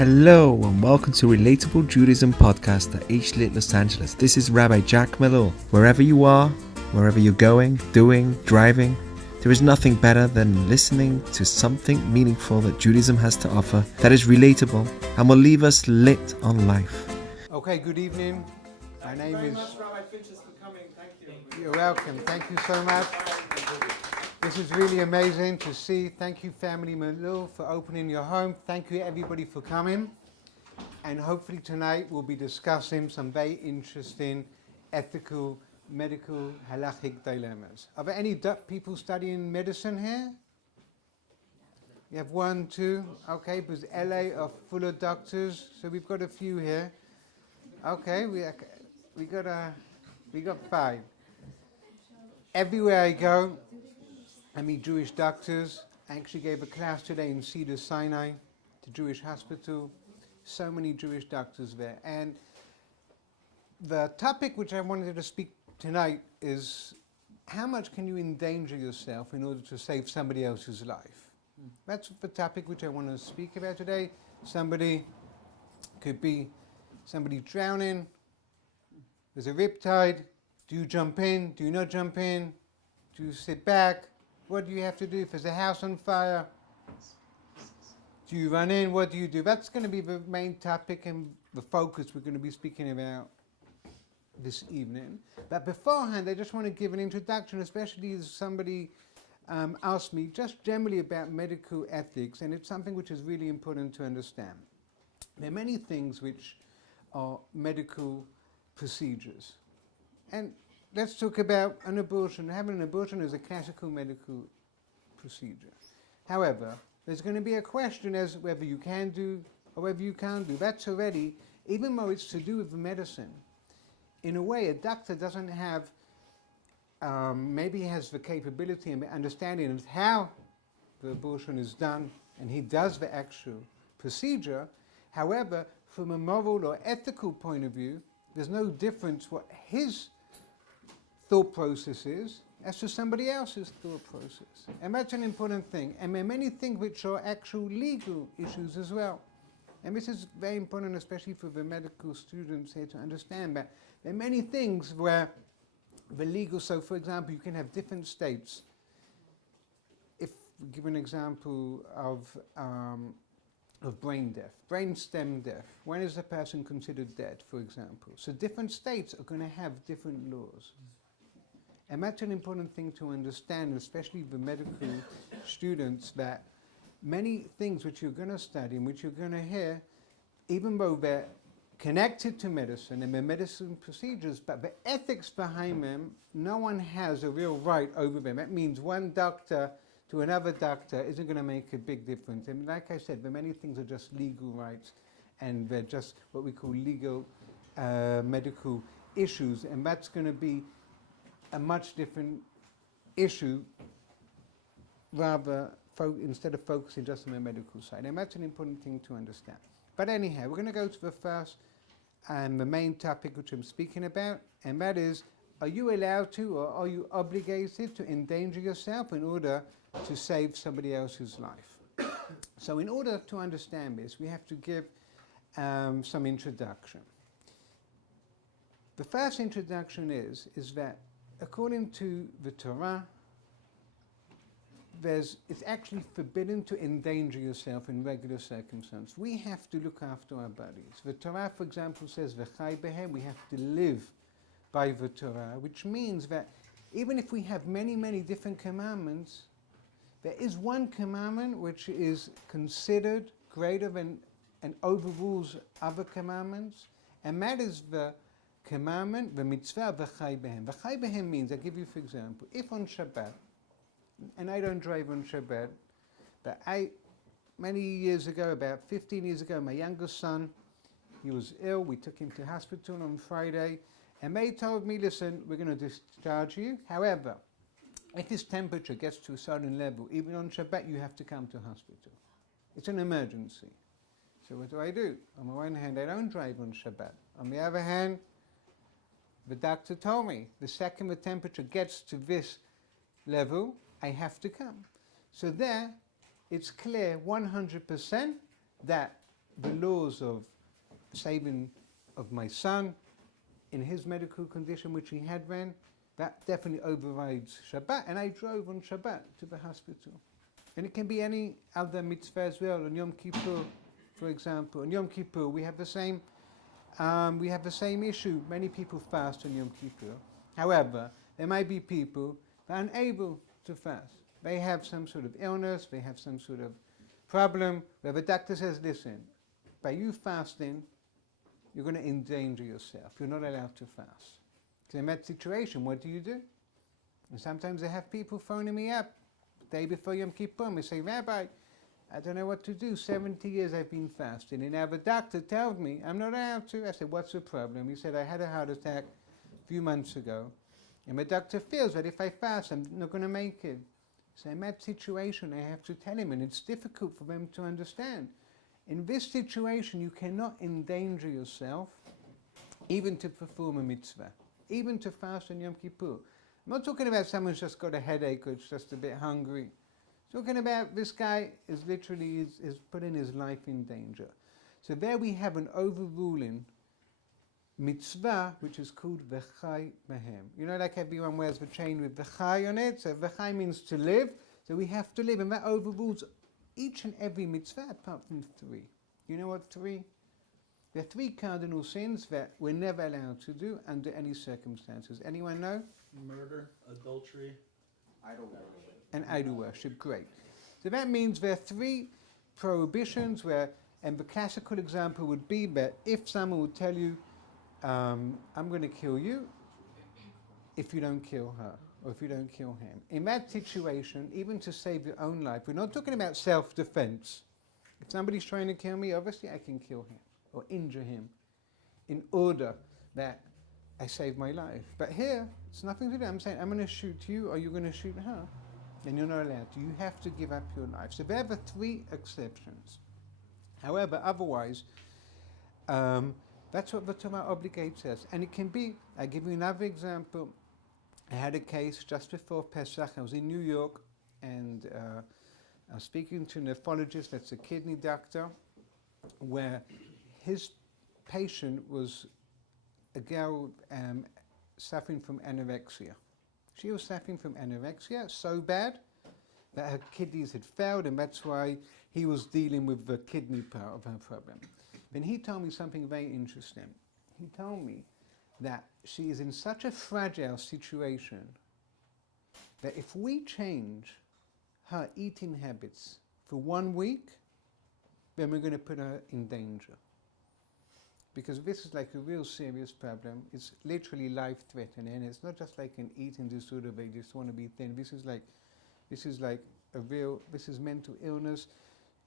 Hello and welcome to Relatable Judaism Podcast at H-Lit Los Angeles. This is Rabbi Jack Malul. Wherever you are, wherever you're going, doing, driving, there is nothing better than listening to something meaningful that Judaism has to offer that is relatable and will leave us lit on life. Okay, good evening. My name is... Thank you very much, Rabbi Finchas, for coming. Thank you. You're welcome. Thank you so much. This is really amazing to see. Thank you, Family Malul, for opening your home. Thank you, everybody, for coming. And hopefully tonight we'll be discussing some very interesting ethical, medical, halachic dilemmas. Are there any people studying medicine here? You have one, two. Okay, because LA are full of doctors, so we've got a few here. Okay, we got five. Everywhere I go, I meet Jewish doctors. I actually gave a class today in Cedar Sinai, the Jewish hospital. So many Jewish doctors there. And the topic which I wanted to speak tonight is how much can you endanger yourself in order to save somebody else's life? That's the topic which I want to speak about today. Somebody could be somebody drowning. There's a riptide. Do you jump in? Do you not jump in? Do you sit back? What do you have to do if there's a house on fire? Do you run in? What do you do? That's going to be the main topic and the focus we're going to be speaking about this evening. But beforehand, I just want to give an introduction, especially as somebody asked me just generally about medical ethics, and it's something which is really important to understand. There are many things which are medical procedures. And let's talk about an abortion. Having an abortion is a classical medical procedure. However, there's going to be a question as whether you can do or whether you can't do. That's already, even though it's to do with the medicine, in a way a doctor doesn't have, maybe he has the capability and the understanding of how the abortion is done, and he does the actual procedure. However, from a moral or ethical point of view, there's no difference what his thought process is as to somebody else's thought process. And that's an important thing. And there are many things which are actual legal issues as well. And this is very important, especially for the medical students here to understand that there are many things where the legal, so for example, you can have different states. If we give an example of brain death, brain stem death, when is a person considered dead, for example? So different states are going to have different laws. And that's an important thing to understand, especially the medical students, that many things which you're going to study and which you're going to hear, even though they're connected to medicine and their medicine procedures, but the ethics behind them, no one has a real right over them. That means one doctor to another doctor isn't going to make a big difference. And like I said, the many things are just legal rights, and they're just what we call legal medical issues, and that's going to be a much different issue, rather instead of focusing just on the medical side. And that's an important thing to understand. But anyhow, we're going to go to the first and the main topic which I'm speaking about, and that is, are you allowed to or are you obligated to endanger yourself in order to save somebody else's life? So in order to understand this, we have to give some introduction. The first introduction is that according to the Torah, it's actually forbidden to endanger yourself in regular circumstances. We have to look after our bodies. The Torah, for example, says, "V'chai behem," we have to live by the Torah, which means that even if we have many, many different commandments, there is one commandment which is considered greater than and overrules other commandments, and that is the commandment, the mitzvah, v'chai behem. V'chai behem means, I'll give you for example, if on Shabbat, and I don't drive on Shabbat, but many years ago, about 15 years ago, my youngest son, he was ill, we took him to hospital on Friday, and they told me, listen, we're going to discharge you. However, if his temperature gets to a certain level, even on Shabbat, you have to come to hospital. It's an emergency. So what do? On the one hand, I don't drive on Shabbat. On the other hand, the doctor told me, the second the temperature gets to this level, I have to come. So there, it's clear 100% that the laws of saving of my son in his medical condition, which he had then, that definitely overrides Shabbat. And I drove on Shabbat to the hospital. And it can be any other mitzvah as well. On Yom Kippur, for example. On Yom Kippur, we have the same issue. Many people fast on Yom Kippur. However, there might be people that are unable to fast. They have some sort of illness, they have some sort of problem, where the doctor says, listen, by you fasting, you're going to endanger yourself. You're not allowed to fast. So in that situation, what do? And sometimes I have people phoning me up the day before Yom Kippur, and they say, Rabbi, I don't know what to do. 70 years I've been fasting, and now the doctor tells me I'm not allowed to. I said, what's the problem? He said, I had a heart attack a few months ago, and the doctor feels that if I fast, I'm not going to make it. So in that situation, I have to tell him, and it's difficult for them to understand. In this situation, you cannot endanger yourself even to perform a mitzvah, even to fast on Yom Kippur. I'm not talking about someone who's just got a headache or is just a bit hungry. Talking about this guy is literally is putting his life in danger. So there we have an overruling mitzvah, which is called v'chai bahem. You know, like everyone wears the chain with v'chai on it. So v'chai means to live. So we have to live, and that overrules each and every mitzvah apart from 3. You know what 3? There are 3 cardinal sins that we're never allowed to do under any circumstances. Anyone know? Murder, adultery, Idol worship. And idol worship, great. So that means there are 3 prohibitions where, and the classical example would be that if someone would tell you, I'm going to kill you if you don't kill her, or if you don't kill him. In that situation, even to save your own life, we're not talking about self-defense. If somebody's trying to kill me, obviously I can kill him or injure him in order that I save my life. But here, it's nothing to do. I'm saying, I'm going to shoot you, or you're going to shoot her. And you're not allowed to. You have to give up your life. So there are 3 exceptions. However, otherwise, that's what the Torah obligates us. And it can be, I'll give you another example. I had a case just before Pesach. I was in New York, and I was speaking to a nephrologist, that's a kidney doctor, where his patient was a girl suffering from anorexia. She was suffering from anorexia so bad that her kidneys had failed, and that's why he was dealing with the kidney part of her problem. Then he told me something very interesting. He told me that she is in such a fragile situation that if we change her eating habits for 1 week, then we're going to put her in danger. Because this is like a real serious problem. It's literally life-threatening, and it's not just like an eating disorder, they just want to be thin. This is mental illness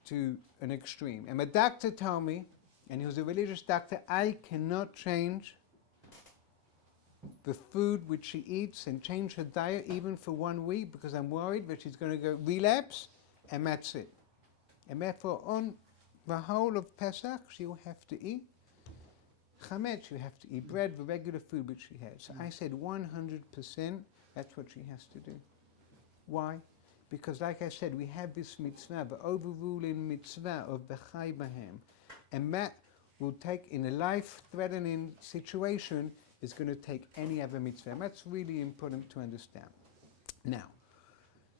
to an extreme. And the doctor told me, and he was a religious doctor, I cannot change the food which she eats and change her diet even for 1 week, because I'm worried that she's going to go relapse, and that's it. And therefore, on the whole of Pesach, she will have to eat chametz, she will have to eat bread, the regular food which she has. So I said 100%, that's what she has to do. Why? Because like I said, we have this mitzvah, the overruling mitzvah of v'chai bahem. And that will take, in a life-threatening situation, is going to take any other mitzvah. And that's really important to understand. Now,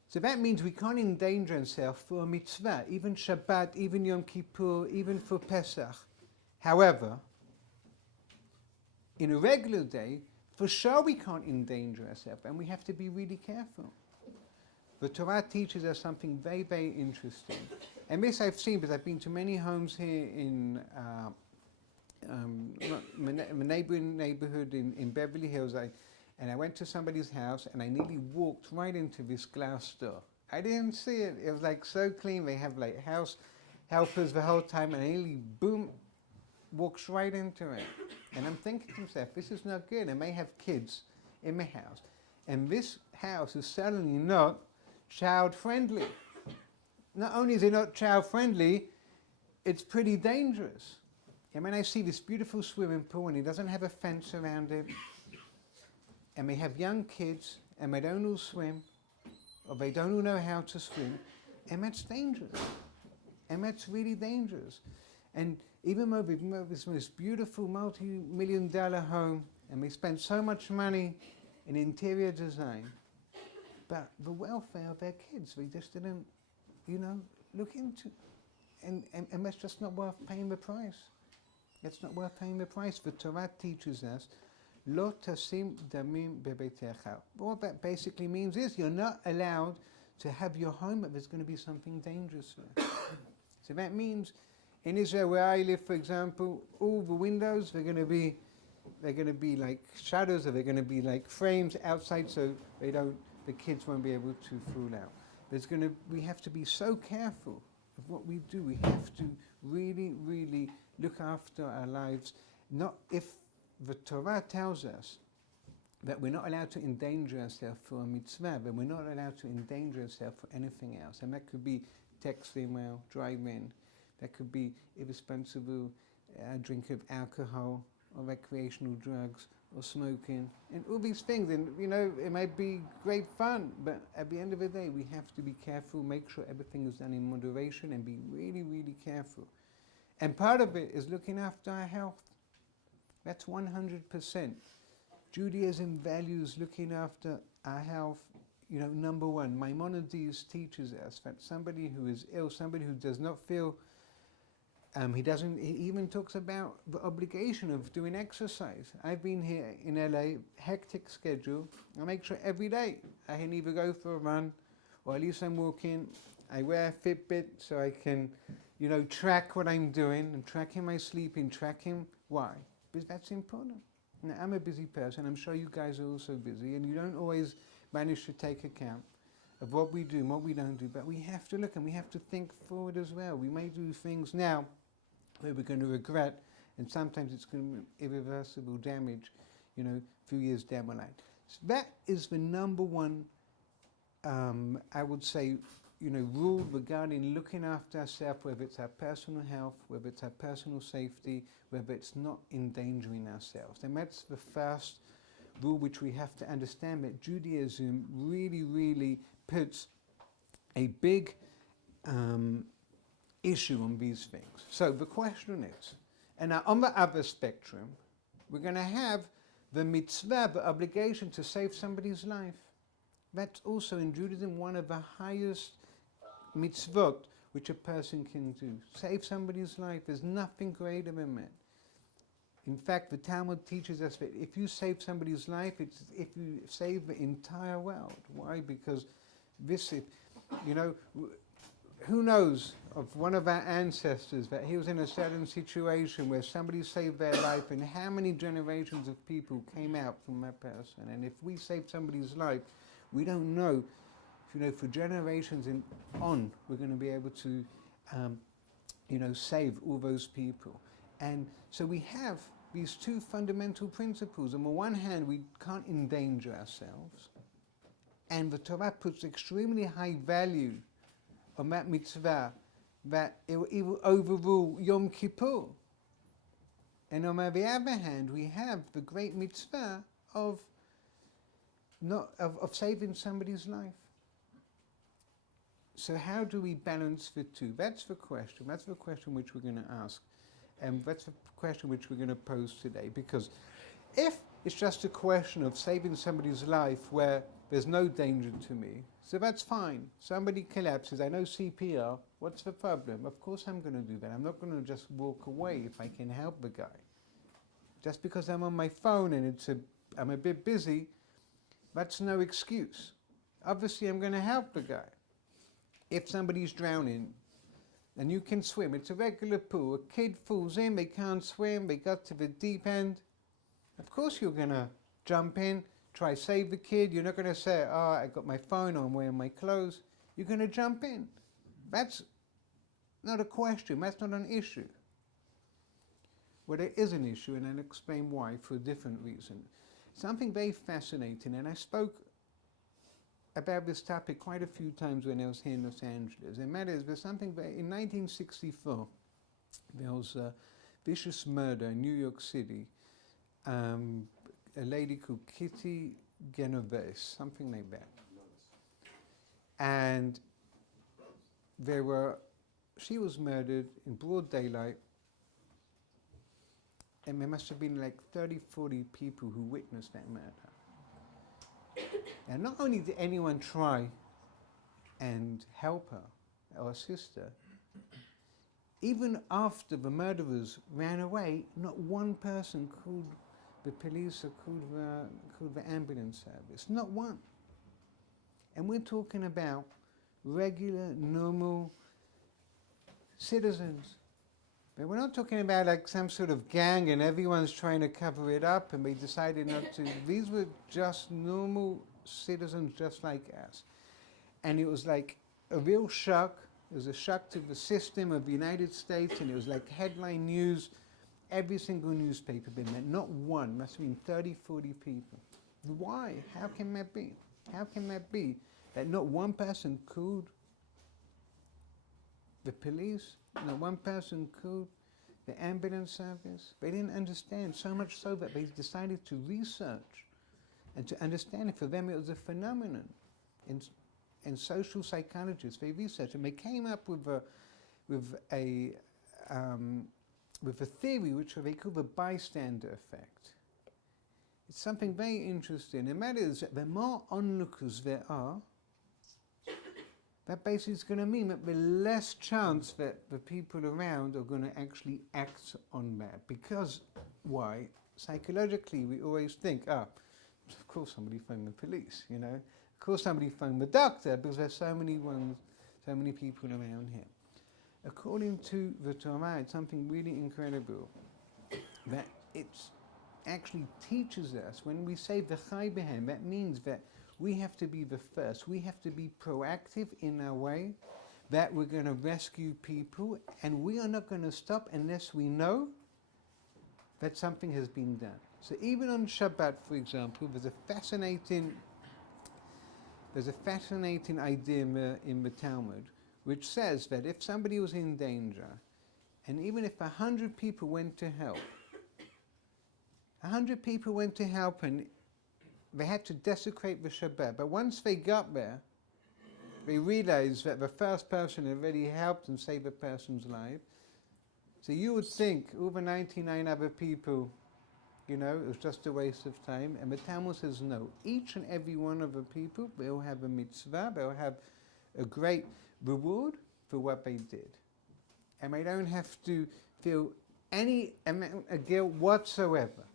so that means we can't endanger ourselves for a mitzvah, even Shabbat, even Yom Kippur, even for Pesach. However, in a regular day, for sure we can't endanger ourselves, and we have to be really careful. The Torah teaches us something very, very interesting. And this I've seen, because I've been to many homes here in my neighboring neighborhood in Beverly Hills, and I went to somebody's house, and I nearly walked right into this glass door. I didn't see it. It was like so clean. They have like house helpers the whole time, and I nearly, boom, walks right into it. And I'm thinking to myself, this is not good. I may have kids in my house. And this house is certainly not child-friendly. Not only is it not child-friendly, it's pretty dangerous. And when I see this beautiful swimming pool, and it doesn't have a fence around it, and they have young kids, and they don't all swim, or they don't all know how to swim, and that's dangerous. And that's really dangerous. And even though we've moved this most beautiful multi-million-dollar home, and we spent so much money in interior design, but the welfare of our kids, we just didn't, look into. And that's just not worth paying the price. It's not worth paying the price. The Torah teaches us, Lo tasim damim bebeitecha. What that basically means is you're not allowed to have your home if there's going to be something dangerous there. So that means in Israel, where I live, for example, all the windows they're going to be like shadows, or they're going to be like frames outside, so the kids won't be able to fall out. We have to be so careful of what we do. We have to really, really look after our lives. Not if the Torah tells us that we're not allowed to endanger ourselves for a mitzvah, but we're not allowed to endanger ourselves for anything else. And that could be texting while driving. That could be irresponsible drink of alcohol or recreational drugs or smoking and all these things. And it might be great fun, but at the end of the day, we have to be careful, make sure everything is done in moderation, and be really, really careful. And part of it is looking after our health. That's 100%. Judaism values looking after our health. Number one, Maimonides teaches us that somebody who is ill, somebody who does not feel, he even talks about the obligation of doing exercise. I've been here in LA, hectic schedule. I make sure every day I can either go for a run, or at least I'm walking. I wear a Fitbit so I can, track what I'm doing, and tracking my sleeping, tracking why? Because that's important. Now, I'm a busy person. I'm sure you guys are also busy, and you don't always manage to take account of what we do and what we don't do. But we have to look, and we have to think forward as well. We may do things now that we're going to regret, and sometimes it's going to be irreversible damage, a few years down the line. So that is the number one, I would say, rule regarding looking after ourselves, whether it's our personal health, whether it's our personal safety, whether it's not endangering ourselves. And that's the first rule which we have to understand, that Judaism really, really puts a big issue on these things. So the question is, and now on the other spectrum, we're going to have the mitzvah, the obligation to save somebody's life. That's also in Judaism one of the highest mitzvot which a person can do. Save somebody's life. There's nothing greater than that. In fact, the Talmud teaches us that if you save somebody's life, it's if you save the entire world. Why? Because this, who knows of one of our ancestors that he was in a certain situation where somebody saved their life, and how many generations of people came out from that person. And if we saved somebody's life, we don't know, for generations on, we're going to be able to, save all those people. And so we have these two fundamental principles. On the one hand, we can't endanger ourselves. And the Torah puts extremely high value on that mitzvah, that it will overrule Yom Kippur. And on the other hand, we have the great mitzvah of saving somebody's life. So how do we balance the two? That's the question. That's the question which we're going to ask. And that's the question which we're going to pose today. Because if it's just a question of saving somebody's life where there's no danger to me, so that's fine. Somebody collapses, I know CPR, what's the problem? Of course I'm going to do that. I'm not going to just walk away if I can help the guy. Just because I'm on my phone and I'm a bit busy, that's no excuse. Obviously I'm going to help the guy. If somebody's drowning and you can swim, it's a regular pool, a kid falls in, they can't swim, they got to the deep end, of course you're going to jump in, try save the kid. You're not going to say, I got my phone on, I'm wearing my clothes. You're going to jump in. That's not a question, that's not an issue. Well, there is an issue, and I'll explain why for a different reason. Something very fascinating, and I spoke about this topic quite a few times when I was here in Los Angeles, and that is, there's something in 1964, there was a vicious murder in New York City. A lady called Kitty Genovese, something like that. And she was murdered in broad daylight and there must have been like 30, 40 people who witnessed that murder. And not only did anyone try and help her or assist her, even after the murderers ran away, not one person called the police or called the ambulance service. Not one. And we're talking about regular, normal citizens. But we're not talking about like some sort of gang and everyone's trying to cover it up and they decided not to. These were just normal citizens just like us. And it was like a real shock. It was a shock to the system of the United States, and it was like headline news. Every single newspaper been there. Not one. Must have been 30, 40 people. Why? How can that be? How can that be that not one person called the police, not one person called the ambulance service? They didn't understand, so much so that they decided to research and to understand it. For them it was a phenomenon. And social psychologists, they researched and they came up with a theory which they call the bystander effect. It's something very interesting, and that is that the more onlookers there are, that basically is going to mean that the less chance that the people around are going to actually act on that. Because, why? Psychologically, we always think, of course somebody phoned the police, you know. Of course somebody phoned the doctor, because there's so many people around here. According to the Torah, it's something really incredible, that it actually teaches us, when we say v'chai behem, that means that we have to be the first. We have to be proactive in our way, that we're going to rescue people, and we are not going to stop unless we know that something has been done. So even on Shabbat, for example, there's a fascinating idea in the Talmud, which says that if somebody was in danger, and even if 100 people went to help, and they had to desecrate the Shabbat, but once they got there, they realized that the first person had already helped and saved the person's life. So you would think all the 99 other people, you know, it was just a waste of time. And the Talmud says no. Each and every one of the people, they'll have a mitzvah, they'll have a great reward for what they did. And they don't have to feel any amount of guilt whatsoever.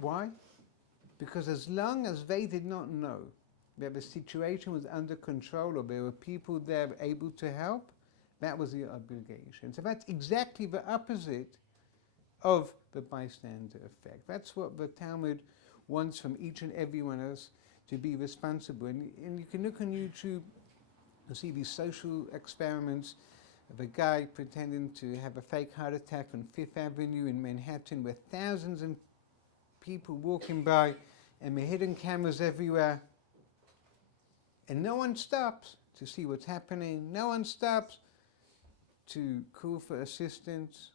Why? Because as long as they did not know that the situation was under control or there were people there able to help, that was the obligation. So that's exactly the opposite of the bystander effect. That's what the Talmud wants from each and every one of us, to be responsible. And you can look on YouTube and see these social experiments of a guy pretending to have a fake heart attack on Fifth Avenue in Manhattan, with thousands of people walking by and the hidden cameras everywhere. And no one stops to see what's happening. No one stops to call for assistance.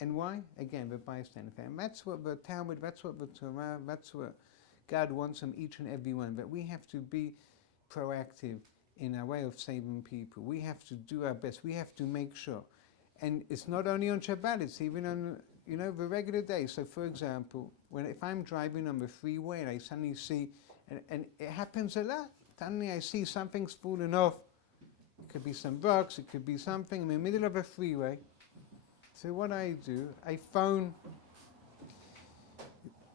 And why? Again, the bystander effect. And that's what the Talmud, that's what the Torah, that's what God wants from each and every one. That we have to be proactive in our way of saving people. We have to do our best. We have to make sure. And it's not only on Shabbat, it's even on, you know, the regular days. So for example, if I'm driving on the freeway and I suddenly see, and it happens a lot, suddenly I see something's fallen off. It could be some rocks, it could be something in the middle of a freeway. So what do, I phone,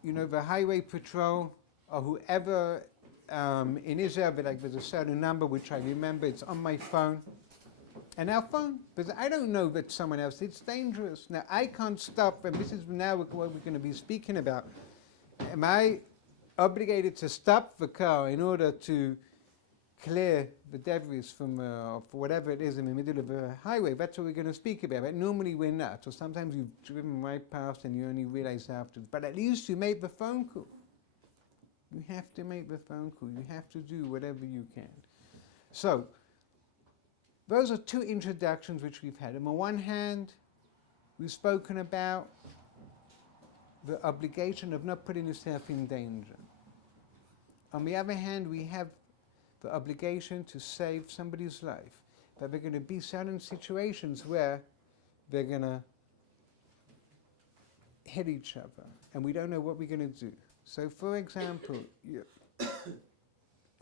you know, the highway patrol or whoever in Israel, but like there's a certain number which I remember, it's on my phone. And our phone, because I don't know that someone else, it's dangerous. Now I can't stop, and this is now what we're going to be speaking about. Am I obligated to stop the car in order to clear the debris from for whatever it is in the middle of a highway? That's what we're going to speak about. But normally we're not. Or sometimes you've driven right past and you only realize afterwards. But at least you made the phone call. You have to make the phone call. You have to do whatever you can. So, those are two introductions which we've had. On the one hand, we've spoken about the obligation of not putting yourself in danger. On the other hand, we have the obligation to save somebody's life. But there are going to be certain situations where they're going to hit each other, and we don't know what we're going to do. So, for example, you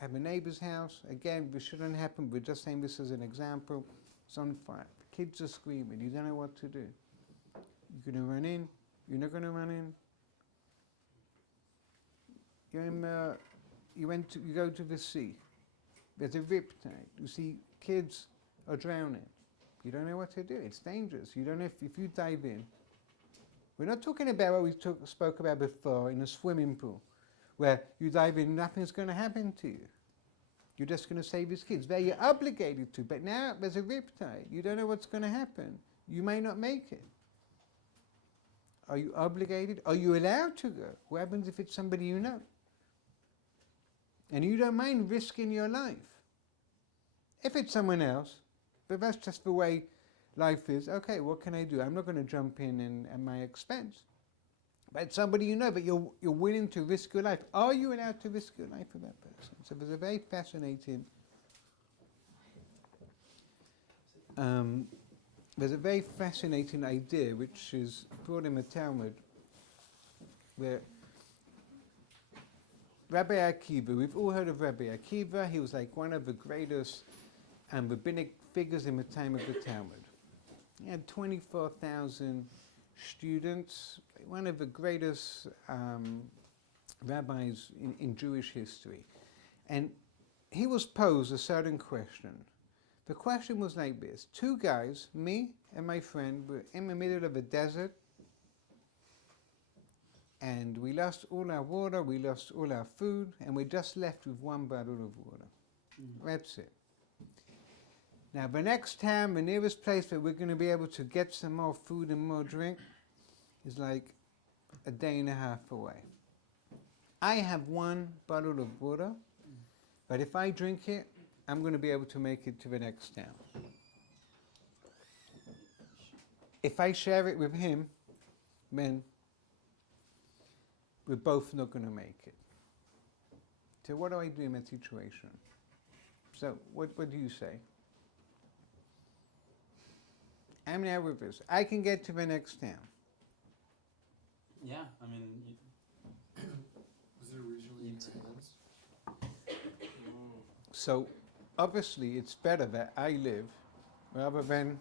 have a neighbor's house. Again, this shouldn't happen. We're just saying this as an example. It's on fire. Kids are screaming. You don't know what to do. You're going to run in. You're not going to run in. You go to the sea. There's a riptide. You see kids are drowning. You don't know what to do. It's dangerous. You don't know if you dive in. We're not talking about what we spoke about before in a swimming pool, where you dive in, nothing's going to happen to you. You're just going to save these kids. There you're obligated to, but now there's a riptide. You don't know what's going to happen. You may not make it. Are you obligated? Are you allowed to go? What happens if it's somebody you know? And you don't mind risking your life. If it's someone else, but that's just the way life is. Okay, what can I do? I'm not going to jump in at my expense. But it's somebody you know, but you're willing to risk your life. Are you allowed to risk your life for that person? So there's a very fascinating idea which is brought in the Talmud, where Rabbi Akiva, we've all heard of Rabbi Akiva. He was like one of the greatest rabbinic figures in the time of the Talmud. He had 24,000 students, one of the greatest rabbis in Jewish history. And he was posed a certain question. The question was like this. Two guys, me and my friend, were in the middle of a desert, and we lost all our water, we lost all our food, and we're just left with one bottle of water. That's it. Now, the next town, the nearest place that we're going to be able to get some more food and more drink is like a day and a half away. I have one bottle of water, but if I drink it, I'm going to be able to make it to the next town. If I share it with him, then we're both not going to make it. So what do I do in that situation? So what do you say? I'm now with this. I can get to the next town. Yeah, I mean, Was it originally in hands? So obviously it's better that I live rather than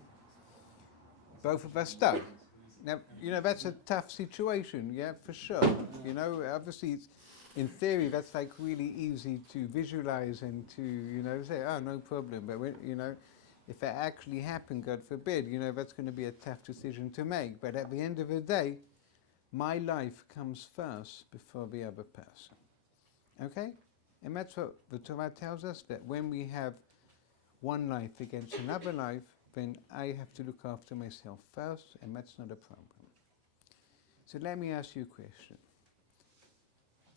both of us die. Now, that's a tough situation, yeah, for sure. Obviously in theory that's like really easy to visualize and to, say, oh, no problem. But when, if that actually happened, God forbid, that's going to be a tough decision to make. But at the end of the day, my life comes first before the other person. Okay? And that's what the Torah tells us, that when we have one life against another life, then I have to look after myself first, and that's not a problem. So let me ask you a question.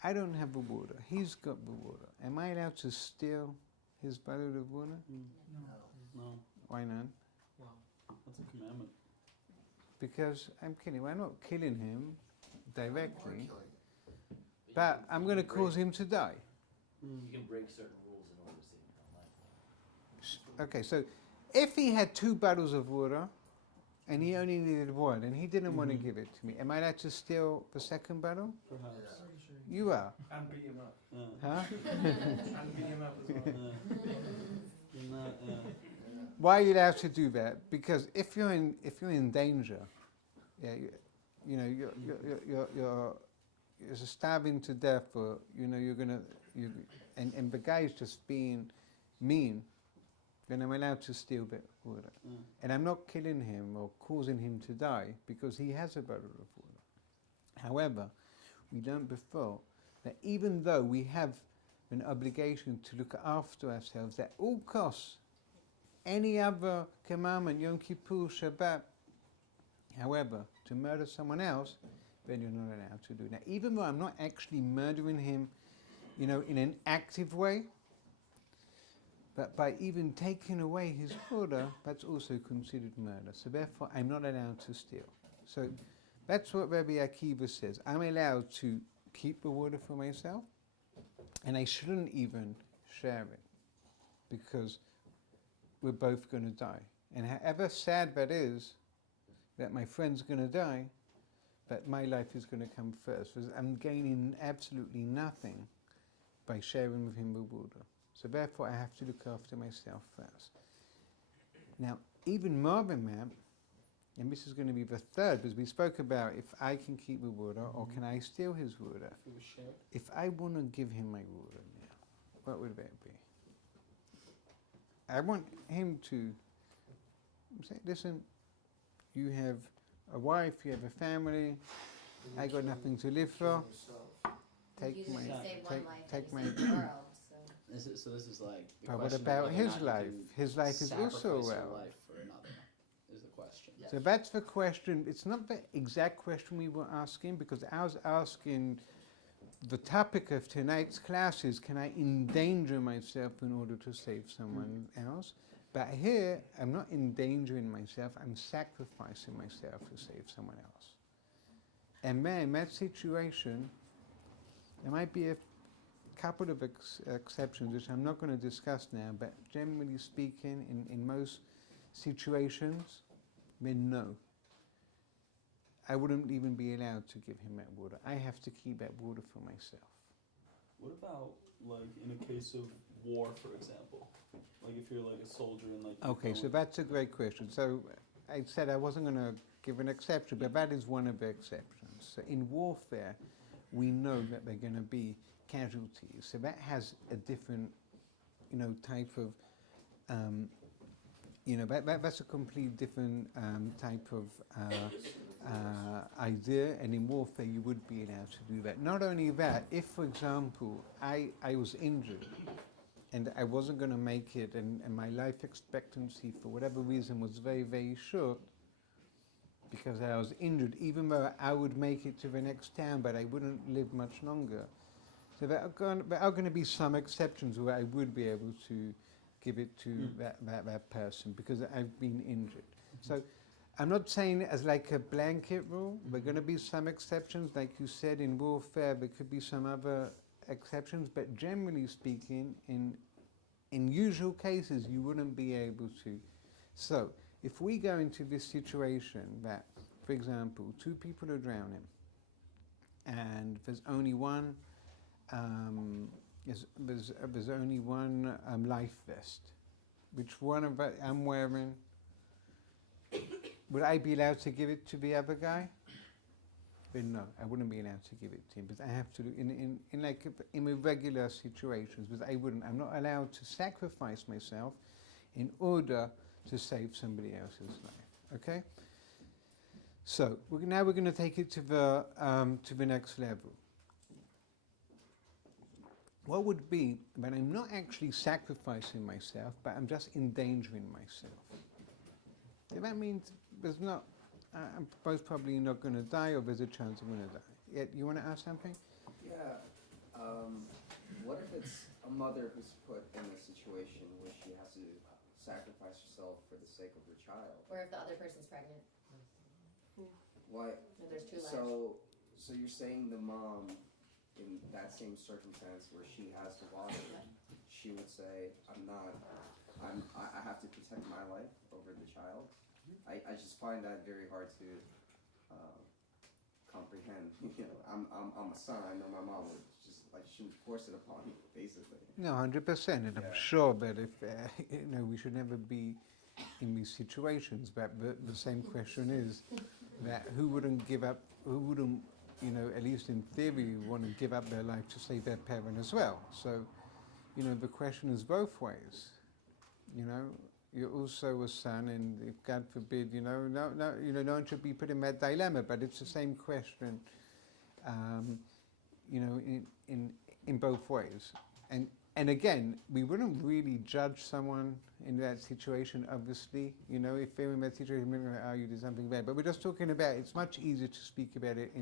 I don't have the water. He's got the water. Am I allowed to steal his bottle of water? no, Why not? that's a commandment. Because I'm kidding. I'm not killing him directly, but I'm going to cause him to die. You can break certain rules in order to save your own life. Okay, so if he had 2 bottles of water and he only needed one and he didn't want to give it to me, am I allowed to steal the second bottle? Perhaps. You are. And beat him up. Huh? And beat him up as well. You're not, Why are you allowed to do that? Because if you're in danger, yeah, you're starving to death, or and the guy's just being mean, then I'm allowed to steal the water. And I'm not killing him or causing him to die because he has a bottle of water. However, we learned before that even though we have an obligation to look after ourselves at all costs, any other commandment, Yom Kippur, Shabbat, however, to murder someone else, then you're not allowed to do that. Even though I'm not actually murdering him, in an active way, but by even taking away his water, that's also considered murder. So therefore, I'm not allowed to steal. So that's what Rabbi Akiva says. I'm allowed to keep the water for myself, and I shouldn't even share it, because we're both going to die. And however sad that is, that my friend's going to die, but my life is going to come first. Because I'm gaining absolutely nothing by sharing with him Buddha. So therefore I have to look after myself first. Now, even more than that, and this is going to be the third, because we spoke about if I can keep the water or can I steal his water. If it was shared. If I want to give him my water now, what would that be? I want him to say, listen, you have a wife, you have a family, I got nothing to live for. Take You my, usually save one take, life take and my. you save the world. So. This is like. The But what question of about whether or his not you life? can His life is also sacrifice your well. life for another. Is the question. So that's the question. It's not the exact question we were asking, because I was asking, the topic of tonight's class is, can I endanger myself in order to save someone else? But here, I'm not endangering myself, I'm sacrificing myself to save someone else. And then in that situation, there might be a couple of exceptions, which I'm not going to discuss now, but generally speaking, in most situations, then no. I wouldn't even be allowed to give him that water. I have to keep that water for myself. What about like in a case of war, for example? Like if you're like a soldier and like. Okay, so that's a great question. So I said I wasn't going to give an exception, but that is one of the exceptions. So in warfare, we know that there are going to be casualties. So that has a different, type of, that's a complete different type of idea, and in warfare you would be allowed to do that. Not only that, if, for example, I was injured and I wasn't going to make it, and my life expectancy for whatever reason was very, very short, because I was injured, even though I would make it to the next town, but I wouldn't live much longer. So there are going to be some exceptions where I would be able to give it to that person, because I've been injured. So I'm not saying as like a blanket rule. There are going to be some exceptions, like you said, in warfare there could be some other exceptions, but generally speaking, in usual cases you wouldn't be able to. So if we go into this situation that, for example, two people are drowning and there's only one there's only one life vest, which one of I'm wearing, would I be allowed to give it to the other guy? Then no, I wouldn't be allowed to give it to him, because I have to do in regular situations, because I'm not allowed to sacrifice myself in order to save somebody else's life. Okay? So now we're going to take it to the next level. What would be when I'm not actually sacrificing myself, but I'm just endangering myself? If that means there's not, I'm most probably not going to die, or there's a chance I'm going to die. Yeah, you want to ask something? Yeah. What if it's a mother who's put in a situation where she has to sacrifice herself for the sake of her child? Or if the other person's pregnant. Why? If there's two lives. So you're saying the mom, in that same circumstance where she has to watch it, she would say, I have to protect my life over the child. I just find that very hard to comprehend. I'm a son. I know my mom would she would force it upon me, basically. No, 100%, and I'm sure that if we should never be in these situations. But the same question is that who wouldn't give up? Who wouldn't? At least in theory, want to give up their life to save their parent as well. So, the question is both ways. You're also a son, and if God forbid, no one should be put in that dilemma. But it's the same question, in both ways. And again, we wouldn't really judge someone in that situation, obviously. If they're in that situation, we're going to argue there's something bad. But we're just talking about, it's much easier to speak about it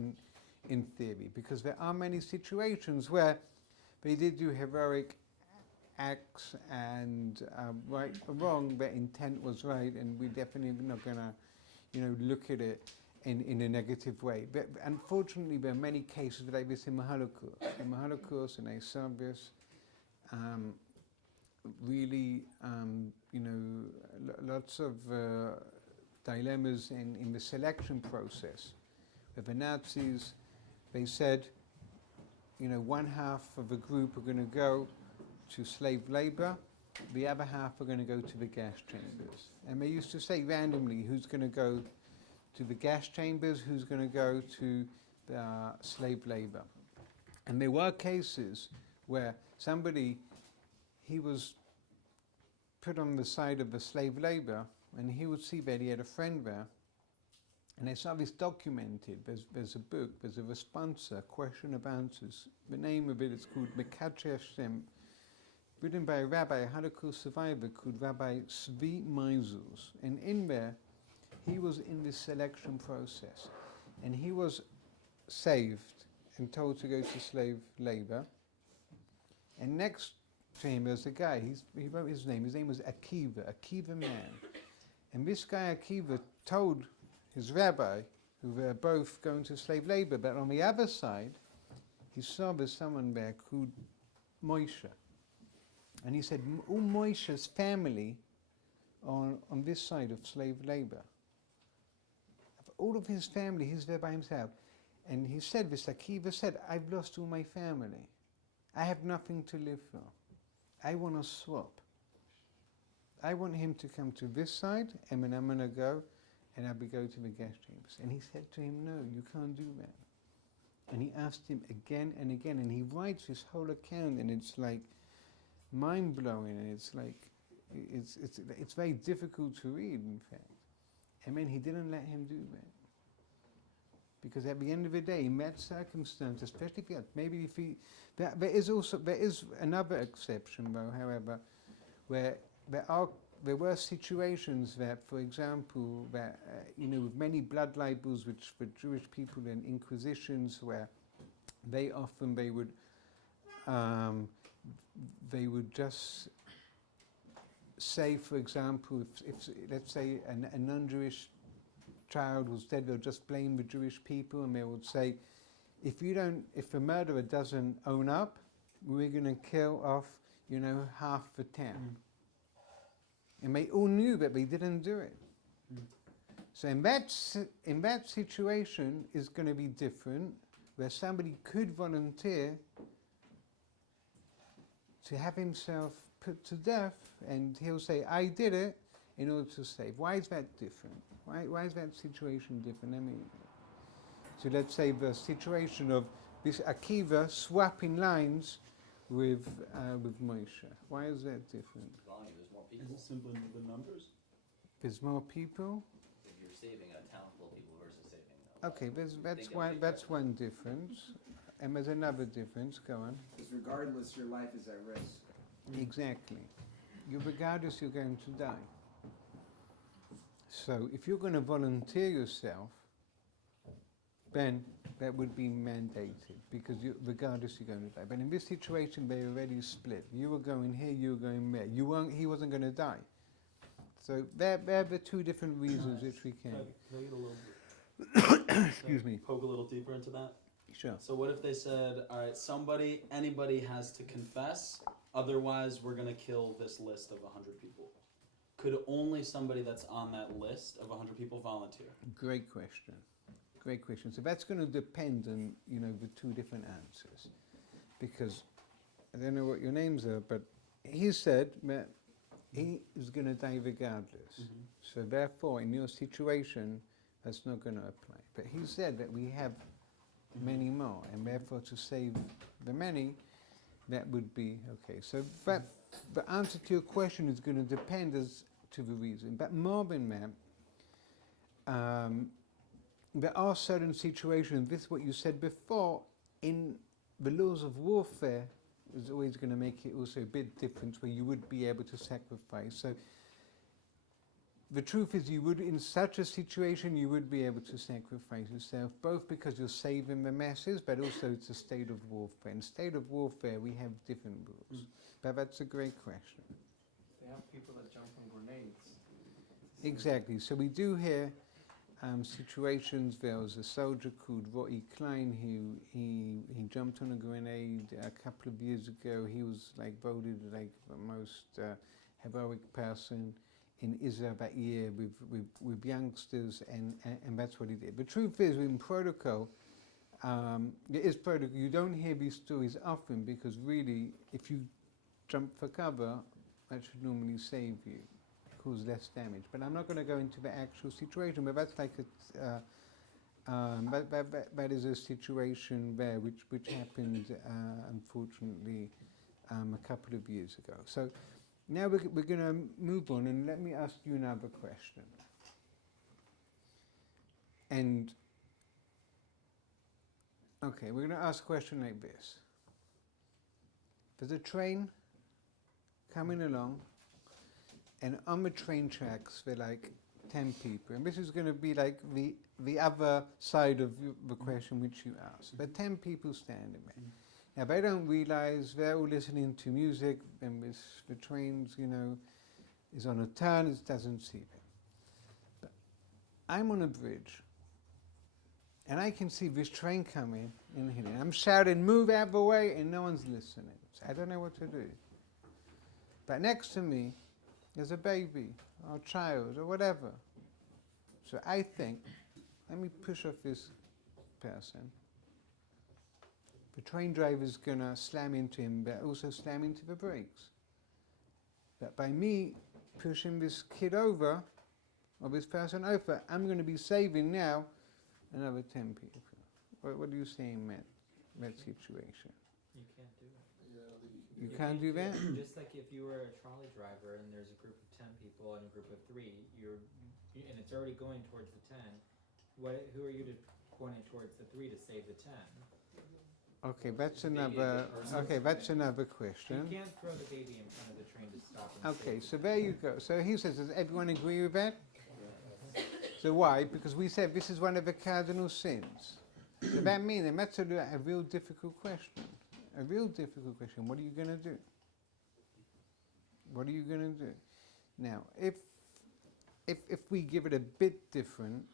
in theory, because there are many situations where they did do heroic acts and right or wrong, their intent was right, and we're definitely not going to, look at it in a negative way. But unfortunately, there are many cases like this in the Holocaust. In the Holocaust, and I saw this, really, lots of dilemmas in the selection process, with the Nazis. They said, one half of the group are going to go to slave labor, the other half are going to go to the gas chambers. And they used to say randomly who's going to go to the gas chambers, who's going to go to the slave labor. And there were cases where somebody, he was put on the side of the slave labor, and he would see that he had a friend there, and they saw this documented. There's a book, there's a responsa, question of answers. The name of it is called Mekacher Shem, written by a rabbi, a Holocaust survivor called Rabbi Svi Meisels. And in there, he was in this selection process, and he was saved and told to go to slave labor. And next to him there's a guy, he wrote his name was Akiva man. And this guy Akiva told his rabbi, who were both going to slave labor, but on the other side, he saw there's someone there called Moshe. And he said, all Moshe's family are on this side of slave labor. All of his family, he's there by himself. And he said, this Akiva said, I've lost all my family. I have nothing to live for. I want to swap. I want him to come to this side, and then I'm going to go, and I'll go to the gas chambers. And he said to him, no, you can't do that. And he asked him again and again, and he writes this whole account, and it's like mind-blowing, and it's like, it's very difficult to read, in fact. And then he didn't let him do that. Because at the end of the day, in that circumstance, especially if he, there is another exception though, however, where there were situations that, for example, that with many blood libels which for Jewish people in inquisitions, where they would just say, for example, if let's say a non-Jewish child was dead, they'll just blame the Jewish people, and they would say, if the murderer doesn't own up, we're going to kill off, half the town. And they all knew that they didn't do it. So in that situation is going to be different, where somebody could volunteer to have himself put to death, and he'll say, I did it in order to save. Why is that different? Why is that situation different? So let's say the situation of this Akiva swapping lines with Moshe. Why is that different? Volume, there's more people. Is it simply the numbers? There's more people. If you're saving a town full of people versus saving Okay, that's one difference. And there's another difference. Go on. Because regardless, your life is at risk. Exactly. Regardless, you're going to die. So if you're going to volunteer yourself, then that would be mandated, because regardless you're going to die. But in this situation, they already split. You were going here, you were going there. He wasn't going to die. So they're the two different reasons which we can. Can I get a little Excuse me. poke a little deeper into that? Sure. So what if they said, all right, anybody has to confess, otherwise we're going to kill this list of 100 people? Could only somebody that's on that list of 100 people volunteer? Great question. Great question. So that's going to depend on, the two different answers. Because I don't know what your names are, but he said that he is going to die regardless. Mm-hmm. So therefore, in your situation, that's not going to apply. But he said that we have many more, and therefore to save the many, that would be okay. So that, the answer to your question is going to depend as to the reason. But more than that, there are certain situations, this is what you said before, in the laws of warfare is always going to make it also a bit different, where you would be able to sacrifice. So the truth is, you would, in such a situation, you would be able to sacrifice yourself, both because you're saving the masses, but also it's a state of warfare. In state of warfare, we have different rules. But that's a great question. They have people that jump on grenades. Exactly. So we do hear situations. There was a soldier called Roy Klein he jumped on a grenade a couple of years ago. He was voted the most heroic person. in Israel that year with youngsters, and that's what he did. The truth is, in protocol, it is protocol. You don't hear these stories often because really, if you jump for cover, that should normally save you, cause less damage. But I'm not going to go into the actual situation, but that's like that is a situation there which happened, unfortunately, a couple of years ago. So now we're going to move on, and let me ask you another question. And okay, we're going to ask a question like this. There's a train coming along, and on the train tracks there are like 10 people. And this is going to be like the other side of the question which you asked. There are 10 people standing there. Now they don't realize they're all listening to music, and the train's, is on a turn, it doesn't see them. But I'm on a bridge, and I can see this train coming and hitting. I'm shouting, "Move out of the way," and no one's listening. So I don't know what to do. But next to me, there's a baby, or a child, or whatever. So I think, let me push off this person. The train driver's going to slam into him, but also slam into the brakes. But by me pushing this kid over, or this person over, I'm going to be saving now another 10 people. What do you say in that situation? You can't do it. Yeah, I don't think You can't do that? Just like if you were a trolley driver and there's a group of 10 people and a group of 3, and it's already going towards the 10, who are you pointing towards the 3 to save the 10? Okay, that's another question. You can't throw the baby in front of the train to stop and Okay, save so there you go. So he says, does everyone agree with that? So why? Because we said this is one of the cardinal sins. So that means, and that's a real difficult question. A real difficult question. What are you going to do? What are you going to do? Now, if we give it a bit different,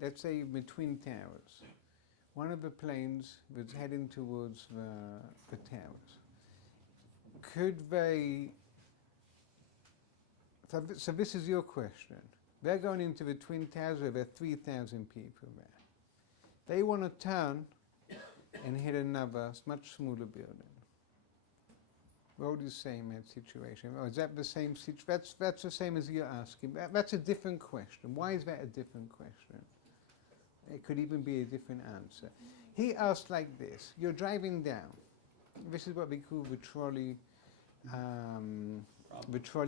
let's say between towers. One of the planes was heading towards the towers. Could they... So this is your question. They're going into the Twin Towers where there are 3,000 people there. They want to turn and hit another much smaller building. What would you say in that situation? Oh, is that the same situation? That's the same as you're asking. That's a different question. Why is that a different question? It could even be a different answer. He asked like this. You're driving down. This is what we call the trolley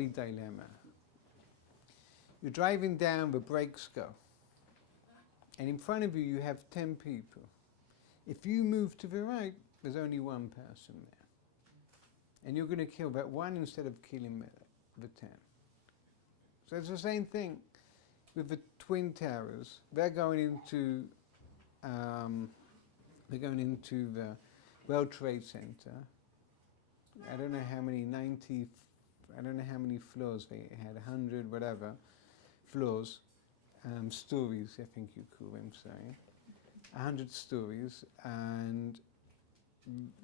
dilemma. You're driving down, the brakes go. And in front of you, you have 10 people. If you move to the right, there's only one person there. And you're going to kill that one instead of killing the 10. So it's the same thing with the Twin Towers. They're going into the World Trade Center. I don't know how many floors they had, 100, whatever, floors, stories, I think you call them, sorry. 100 stories, and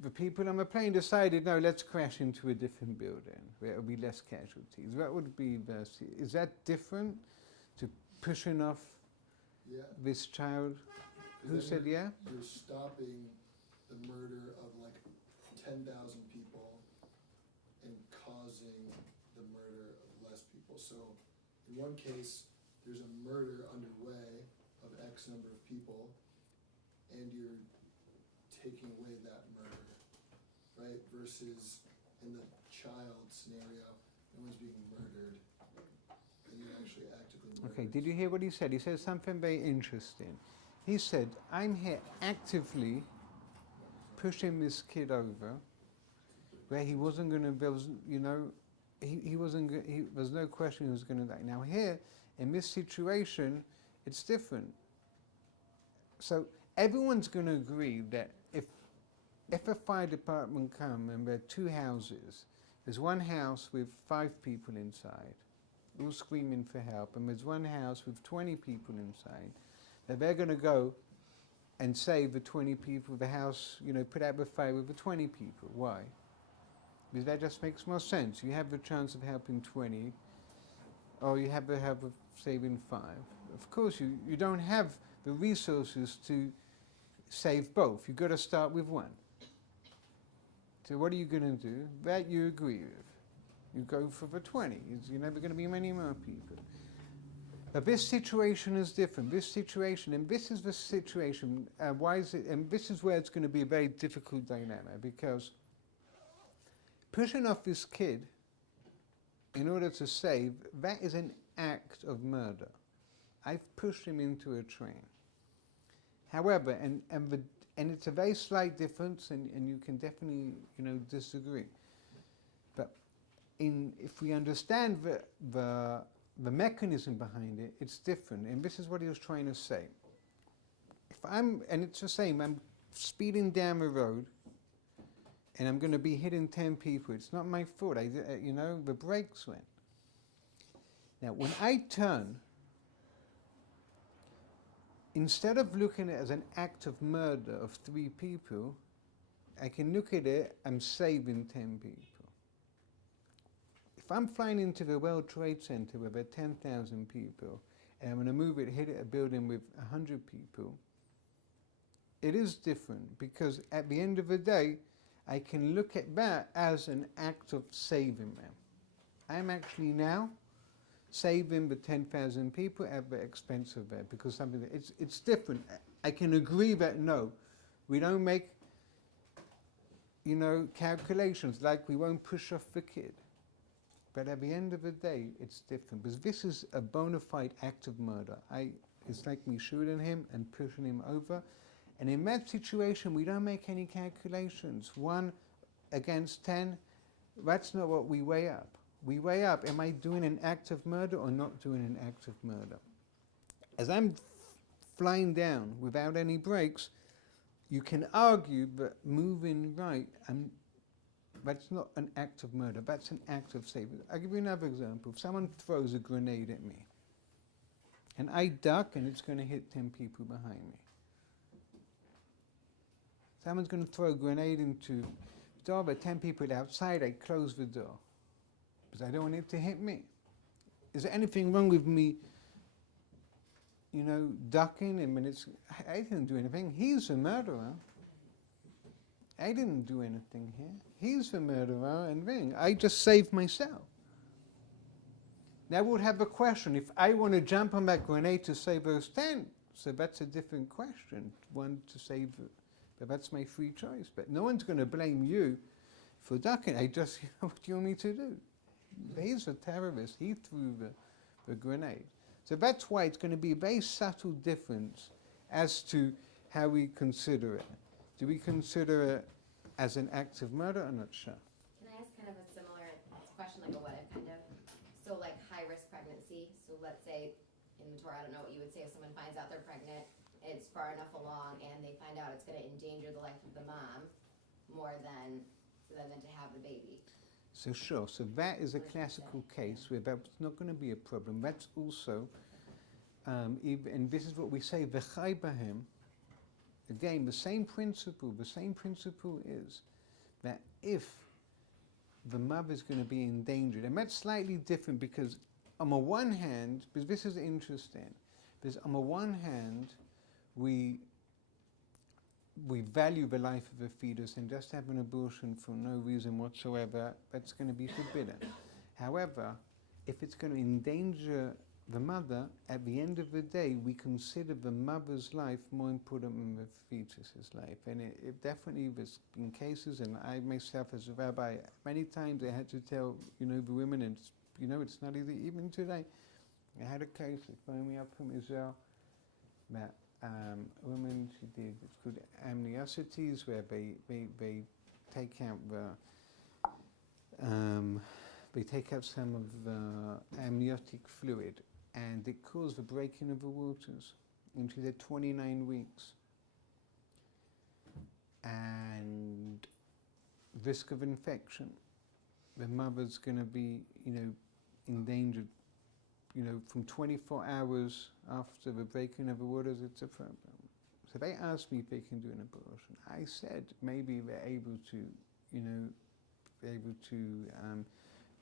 the people on the plane decided, no, let's crash into a different building where it will be less casualties. That would be is that different to pushing off this child? Who said yeah? You're stopping the murder of like 10,000 people and causing the murder of less people. So in one case, there's a murder underway of X number of people, and you're taking away that murder, right? Versus in the child scenario, no one's being murdered, and you're actually actively murdering. Okay, did you hear what he said? He said something very interesting. He said, I'm here actively pushing this kid over where he wasn't going to, there's no question he was going to die. Now here, in this situation, it's different. So everyone's going to agree that if a fire department come and there are 2 houses, there's one house with 5 people inside, all screaming for help, and there's one house with 20 people inside, that they're going to go and save the 20 people, the house, put out the fire with the 20 people. Why? Because that just makes more sense. You have the chance of helping 20, or you have the help of saving 5. Of course, you don't have the resources to save both. You've got to start with one. So what are you going to do? That you agree with. You go for the 20. You're never going to be many more people. But this situation is different. This situation, and this is the situation, why is it, and this is where it's going to be a very difficult dilemma, because pushing off this kid in order to save, that is an act of murder. I've pushed him into a train. However, and it's a very slight difference, and you can definitely, disagree. But if we understand the mechanism behind it, it's different. And this is what he was trying to say. And it's the same, I'm speeding down the road, and I'm going to be hitting 10 people. It's not my fault. The brakes went. Now, when I turn, instead of looking at it as an act of murder of 3 people, I can look at it, I'm saving 10 people. If I'm flying into the World Trade Center with about 10,000 people, and I'm going to move it, hit a building with 100 people, it is different, because at the end of the day, I can look at that as an act of saving them. I'm actually now saving the 10,000 people at the expense of that, because it's different. I can agree that no, we don't make, calculations like we won't push off the kid. But at the end of the day, it's different, because this is a bona fide act of murder. It's like me shooting him and pushing him over. And in that situation, we don't make any calculations. 1 against 10, that's not what we weigh up. We weigh up, am I doing an act of murder or not doing an act of murder? As I'm flying down without any brakes, you can argue that moving right, that's not an act of murder, that's an act of saving. I'll give you another example. If someone throws a grenade at me, and I duck and it's going to hit 10 people behind me. Someone's going to throw a grenade into the door, but 10 people outside, I close the door, because I don't want it to hit me. Is there anything wrong with me, ducking him? And I didn't do anything. He's a murderer. I didn't do anything here. He's the murderer and thing. I just saved myself. Now we'll have a question. If I want to jump on that grenade to save those 10, so that's a different question. One to save, but that's my free choice. But no one's going to blame you for ducking. What do you want me to do? He's a terrorist. He threw the grenade. So that's why it's going to be a very subtle difference as to how we consider it. Do we consider it as an act of murder or not? Sure. Can I ask kind of a similar question, like a what if kind of? So like high risk pregnancy. So let's say in the Torah, I don't know what you would say if someone finds out they're pregnant, it's far enough along, and they find out it's going to endanger the life of the mom more than to have the baby. So sure. So that is a classical case where that's not going to be a problem. That's also, and this is what we say, v'chai b'hem. Again, the same principle is that if the mother is going to be endangered, and that's slightly different because on the one hand, because this is interesting, because on the one hand, we value the life of a fetus, and just have an abortion for no reason whatsoever, that's going to be forbidden. However, if it's going to endanger the mother, at the end of the day, we consider the mother's life more important than the fetus's life. And it definitely was in cases, and I myself as a rabbi, many times I had to tell, the women, and it's not easy, even today. I had a case that phoned me up from Israel, that a woman, she did, it's called amniocetes, where they take out they take out some of the amniotic fluid, and it caused the breaking of the waters. And she had 29 weeks. And risk of infection. The mother's going to be, endangered, from 24 hours after the breaking of the waters, it's a problem. So they asked me if they can do an abortion. I said maybe they're able to, be able to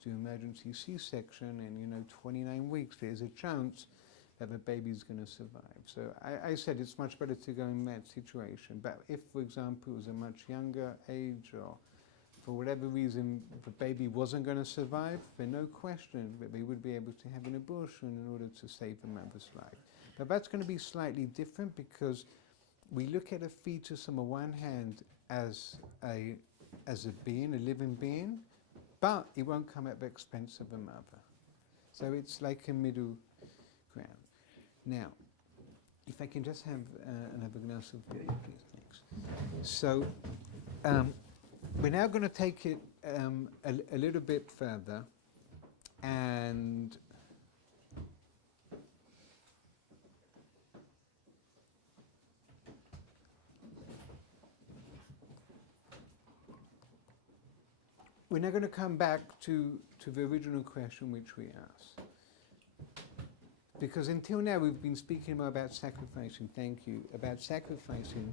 do emergency C-section, and 29 weeks there's a chance that the baby's going to survive. So I said it's much better to go in that situation. But if, for example, it was a much younger age, or for whatever reason the baby wasn't going to survive, then no question that they would be able to have an abortion in order to save the mother's life. But that's going to be slightly different, because we look at a fetus on the one hand as a being, a living being, but it won't come at the expense of the mother. So it's like a middle ground. Now, if I can just have another glass of beer, please, thanks. So, we're now going to take it a little bit further, and we're now going to come back to the original question which we asked. Because until now we've been speaking more about sacrificing, about sacrificing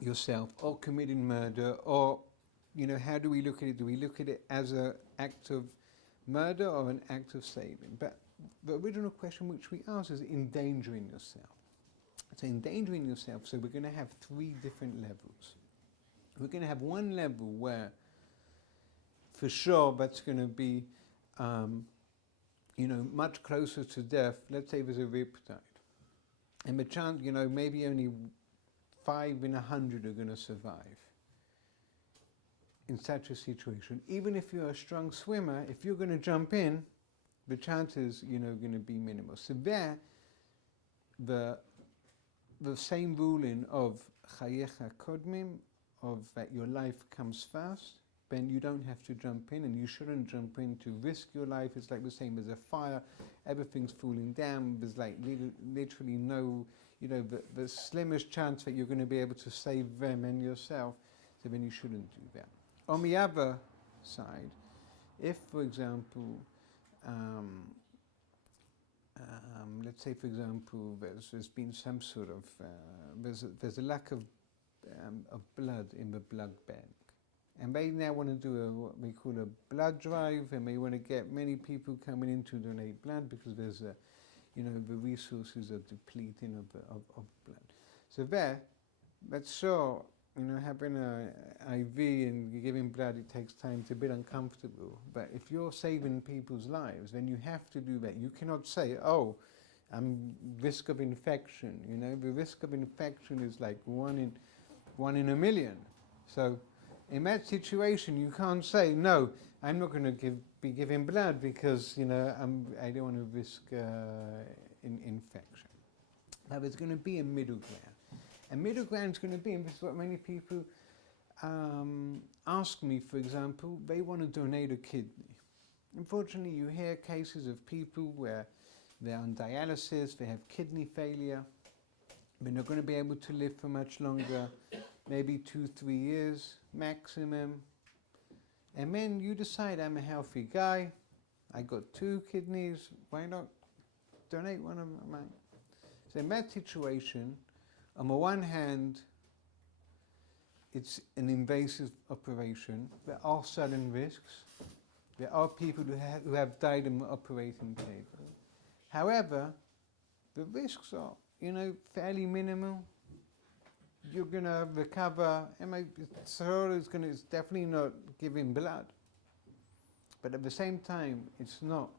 yourself, or committing murder, or, how do we look at it? Do we look at it as an act of murder or an act of saving? But the original question which we asked is endangering yourself. So endangering yourself, so we're going to have 3 different levels. We're going to have one level where, for sure, that's going to be, much closer to death. Let's say there's a riptide. And the chance, maybe only 5 in 100 are going to survive in such a situation. Even if you're a strong swimmer, if you're going to jump in, the chances, going to be minimal. So there, the same ruling of chayecha kodmim, of that your life comes first, then you don't have to jump in, and you shouldn't jump in to risk your life. It's like the same as a fire, everything's falling down, there's like literally no, the slimmest chance that you're going to be able to save them and yourself, so then you shouldn't do that. On the other side, if, for example, let's say, for example, there's been some sort of, there's a lack of blood in the blood bank, and they now want to do what we call a blood drive, and they want to get many people coming in to donate blood, because there's the resources are depleting of blood. So that's sure, having an IV and giving blood, it takes time, it's a bit uncomfortable. But if you're saving people's lives, then you have to do that. You cannot say, oh, I'm risk of infection. The risk of infection is like 1 in a million. So in that situation, you can't say, no, I'm not going to be giving blood because, I don't want to risk infection. Now there's going to be a middle ground. And middle ground is going to be, and this is what many people ask me, for example, they want to donate a kidney. Unfortunately, you hear cases of people where they're on dialysis, they have kidney failure, they're not going to be able to live for much longer, maybe 2-3 years maximum. And then you decide, I'm a healthy guy, I got 2 kidneys, why not donate one of mine? So in that situation, on the one hand, it's an invasive operation. There are sudden risks. There are people who have died on the operating table. However, the risks are, fairly minimal. You're going to recover. It's definitely not giving blood. But at the same time, it's not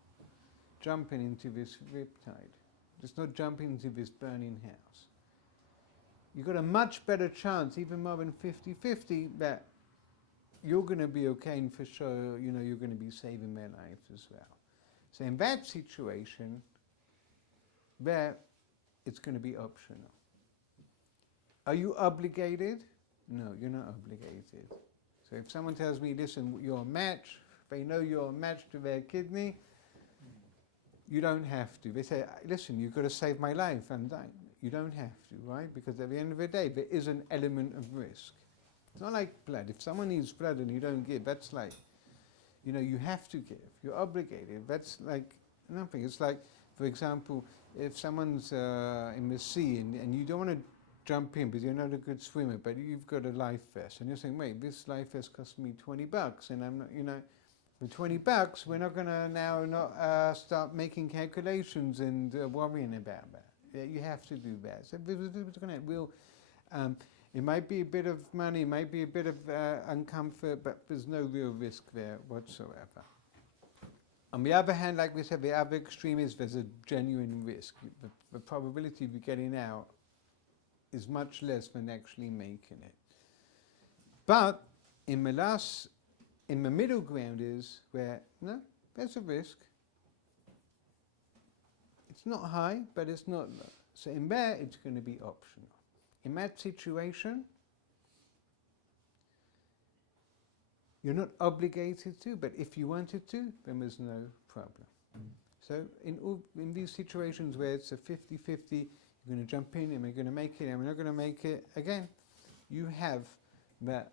jumping into this riptide. It's not jumping into this burning house. You've got a much better chance, even more than 50-50, that you're going to be okay, and for sure, you're going to be saving their lives as well. So in that situation, there, it's going to be optional. Are you obligated? No, you're not obligated. So if someone tells me, listen, you're a match, they know you're a match to their kidney, you don't have to. They say, listen, you've got to save my life, I'm dying. You don't have to, right? Because at the end of the day, there is an element of risk. It's not like blood. If someone needs blood and you don't give, that's like, you have to give. You're obligated. That's like nothing. It's like, for example, if someone's in the sea and you don't want to jump in because you're not a good swimmer, but you've got a life vest, and you're saying, wait, this life vest cost me $20, and I'm not, for $20, we're not going to now not start making calculations and worrying about that. Yeah, you have to do that. So it might be a bit of money, it might be a bit of uncomfort, but there's no real risk there whatsoever. On the other hand, like we said, the other extreme is there's a genuine risk. The probability of you getting out is much less than actually making it. But in the middle ground is where, no, there's a risk. It's not high, but it's not low. So in there, it's going to be optional. In that situation, you're not obligated to, but if you wanted to, then there's no problem. So in these situations where it's a 50-50, you're going to jump in, and we're going to make it, and we're not going to make it, again, you have that,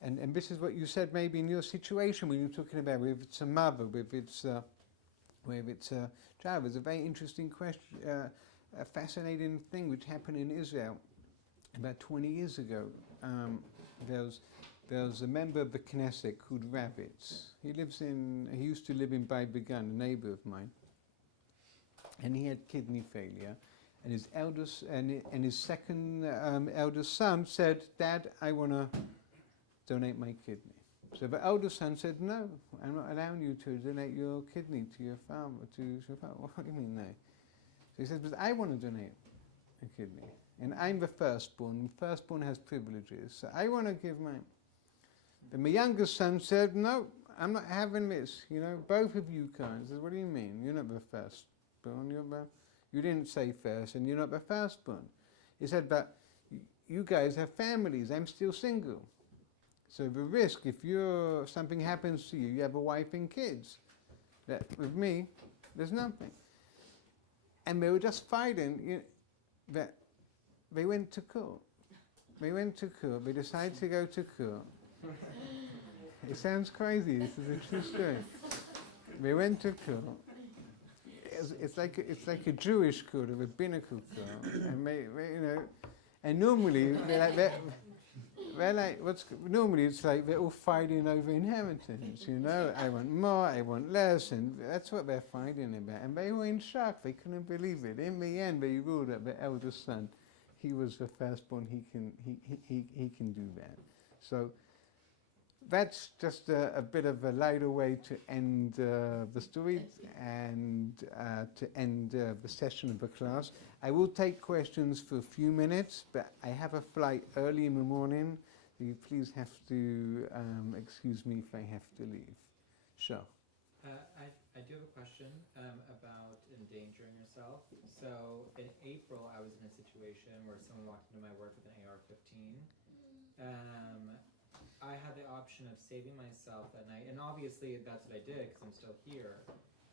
and this is what you said maybe in your situation when you're talking about whether it's a mother, whether it's a child. There's a very interesting question, a fascinating thing which happened in Israel about 20 years ago. There was a member of the Knesset called Rabbi. He used to live in Began, a neighbor of mine, and he had kidney failure. And his eldest and his second eldest son said, "Dad, I want to donate my kidney." So the eldest son said, "No, I'm not allowing you to donate your kidney to your farm." What do you mean no? So he says, "But I want to donate a kidney, and I'm the firstborn. The firstborn has privileges, so I want to give mine." Then my youngest son said, "No, I'm not having this. Both of you can't." He says, "What do you mean? You're not the firstborn. You didn't say first, and you're not the firstborn." He said, "But you guys have families. I'm still single. So the risk, if something happens to you, you have a wife and kids. That with me, there's nothing." And they were just fighting. That they went to court. They decided to go to court. It sounds crazy. This is a true story. They went to court. It's like a Jewish court, a rabbinical court, and and normally normally it's like they're all fighting over inheritance. I want more, I want less, and that's what they're fighting about. And they were in shock; they couldn't believe it. In the end, they ruled that the eldest son, he was the firstborn. He can do that. So that's just a bit of a lighter way to end the story and to end the session of the class. I will take questions for a few minutes, but I have a flight early in the morning, so you please have to excuse me if I have to leave. Sure. I do have a question about endangering yourself. So in April, I was in a situation where someone walked into my work with an AR-15. I had the option of saving myself that night, and obviously that's what I did because I'm still here.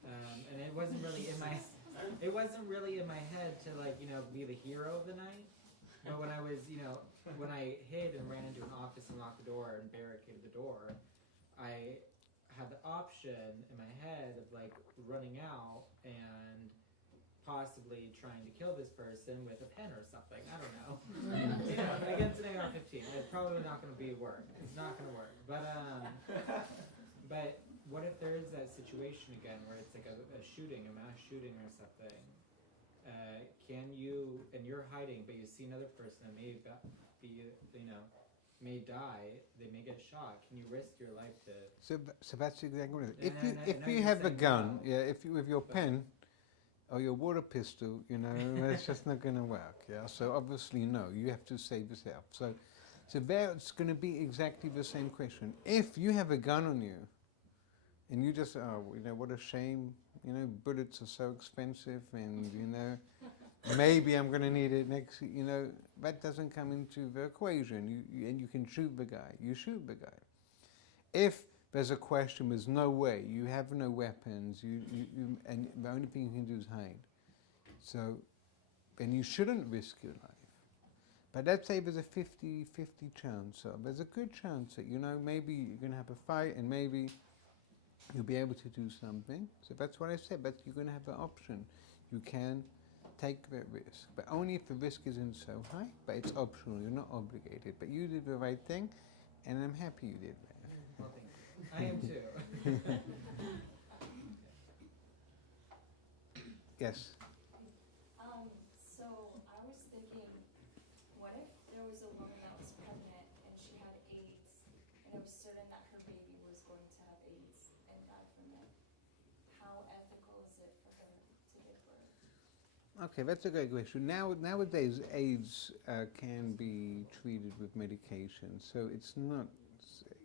And it wasn't really in my head to be the hero of the night. But when I was when I hid and ran into an office and locked the door and barricaded the door, I had the option in my head of running out and possibly trying to kill this person with a pen or something. I don't know. Against an AR-15, it's probably not going to work. It's not going to work. But what if there is that situation again where it's like a shooting, a mass shooting or something? Can you, and you're hiding, but you see another person that may may die, they may get shot. Can you risk your life to? So that's exactly what it is. If you have a gun, if you with your pen or your water pistol, it's just not going to work. Yeah. So obviously no, you have to save yourself. So there it's going to be exactly the same question. If you have a gun on you, and you just what a shame. Bullets are so expensive, and maybe I'm going to need it next. That doesn't come into the equation. And you can shoot the guy. You shoot the guy. If there's a question, there's no way. You have no weapons. And the only thing you can do is hide. So then you shouldn't risk your life. But let's say there's a 50-50 chance. So there's a good chance that maybe you're going to have a fight, and maybe you'll be able to do something. So that's what I said. But you're going to have an option. You can take that risk, but only if the risk isn't so high, but it's optional, you're not obligated. But you did the right thing, and I'm happy you did that. Well, thank you. I am too. Yes? So I was thinking, what if there was a woman that was pregnant and she had AIDS, and it was certain that her baby was going to have AIDS and die from it? How ethical is it for her to give birth? Okay, that's a great question. Nowadays, AIDS can be treated with medication, so it's not.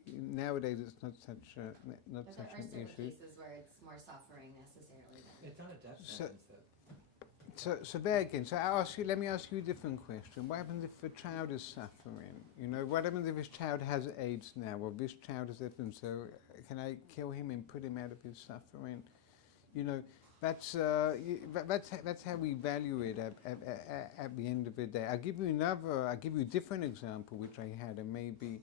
Nowadays, it's not such a not But such there are an certain issue. cases where it's more suffering necessarily than. It's not a death So- sentence, though. So there again. So let me ask you a different question. What happens if a child is suffering? You know, what happens if this child has AIDS now, or this child has it, and so can I kill him and put him out of his suffering? You know, that's how we value it at the end of the day. I'll give you a different example which I had, and maybe.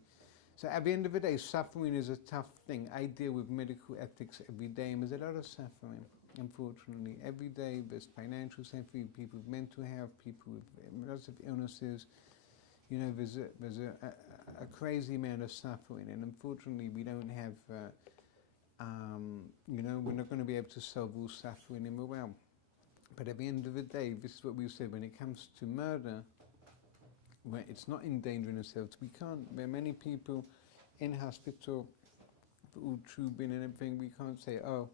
So at the end of the day, suffering is a tough thing. I deal with medical ethics every day, and there's a lot of suffering, unfortunately. Every day there's financial suffering, people with mental health, people with lots of illnesses. You know, there's a crazy amount of suffering, and unfortunately we don't have, you know, we're not going to be able to solve all suffering in the realm. But at the end of the day, this is what we said, when it comes to murder, where it's not endangering ourselves, we can't. There are many people in hospital, all tubing and everything, we can't say, oh,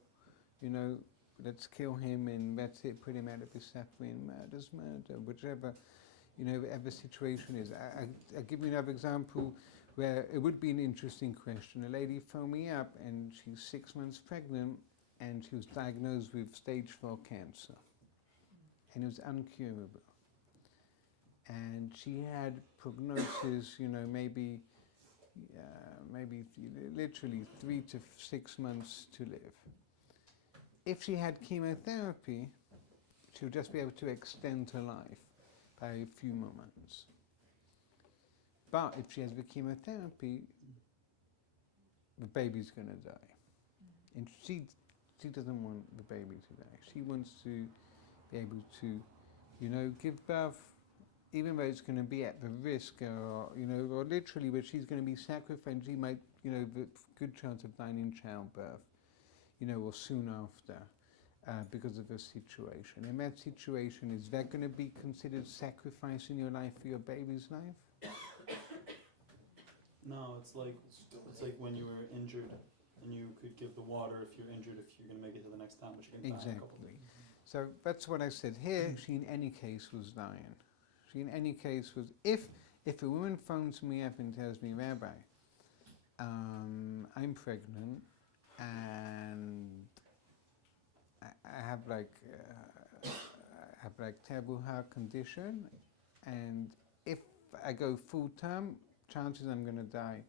you know, let's kill him and that's it, put him out of his suffering. Murder's murder, whichever, you know, whatever situation is. I'll give you another example where it would be an interesting question. A lady phoned me up and she's 6 months pregnant and she was diagnosed with stage 4 cancer. And it was uncurable. And she had prognosis, you know, maybe literally 3 to 6 months to live. If she had chemotherapy, she would just be able to extend her life by a few more months. But if she has the chemotherapy, the baby's going to die. And she doesn't want the baby to die. She wants to be able to, you know, give birth, even though it's going to be at the risk, or, you know, or literally where she's going to be sacrificed. She might, you know, the good chance of dying in childbirth, you know, or soon after, because of the situation. In that situation, is that going to be considered sacrificing your life for your baby's life? No, it's like when you were injured and you could give the water if you're injured, if you're going to make it to the next time, but you're going to die in a couple Exactly. days. So that's what I said. Here, she in any case was dying. She in any case was, if a woman phones me up and tells me, Rabbi, I'm pregnant and I have like terrible heart condition, and if I go full term, chances I'm going to die.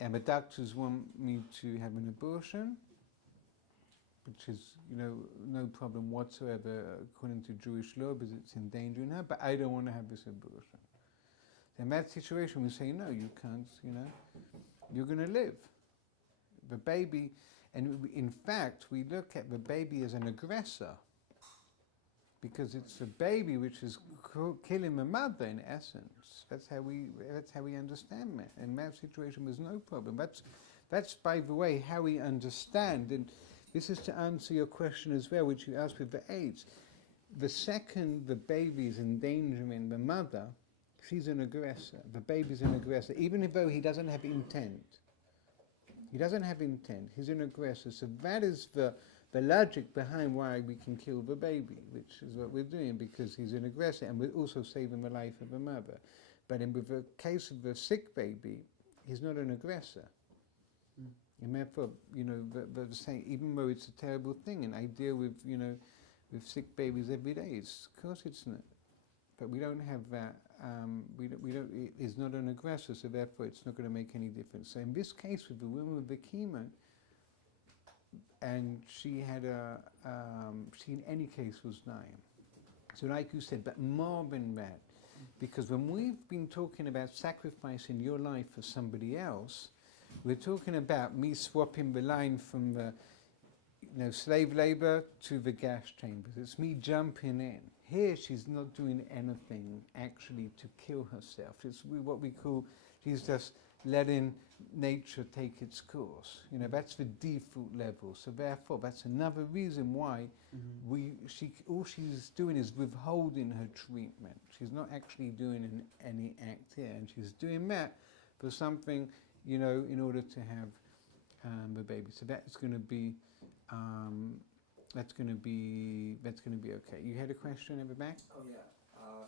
And the doctors want me to have an abortion, which is, you know, no problem whatsoever according to Jewish law because it's endangering her, but I don't want to have this abortion. In that situation, we say, no, you can't, you know, you're going to live. The baby, and in fact, we look at the baby as an aggressor because it's the baby which is killing the mother in essence. That's how we understand it. And that situation was no problem. That's, by the way, how we understand. And this is to answer your question as well, which you asked with the AIDS. The second the baby is endangering the mother, she's an aggressor. The baby's an aggressor, even though he doesn't have intent. He doesn't have intent. He's an aggressor. So that is the logic behind why we can kill the baby, which is what we're doing, because he's an aggressor, and we're also saving the life of the mother. But in the case of the sick baby, he's not an aggressor. And therefore, you know, the same, even though it's a terrible thing, and I deal with, you know, with sick babies every day. Of course it's not. But we don't have that. It's not an aggressor, so therefore it's not going to make any difference. So in this case, with the woman with the chemo, and she had she in any case was dying. So like you said, but more than that, because when we've been talking about sacrificing your life for somebody else, we're talking about me swapping the line from the slave labor to the gas chambers. It's me jumping in. Here, she's not doing anything actually to kill herself. It's what we call, she's just letting nature take its course. That's the default level. So therefore, that's another reason why all she's doing is withholding her treatment. She's not actually doing any act here, and she's doing that for something, in order to have the baby. So that's going to be. That's going to be okay. You had a question in the back? Oh yeah.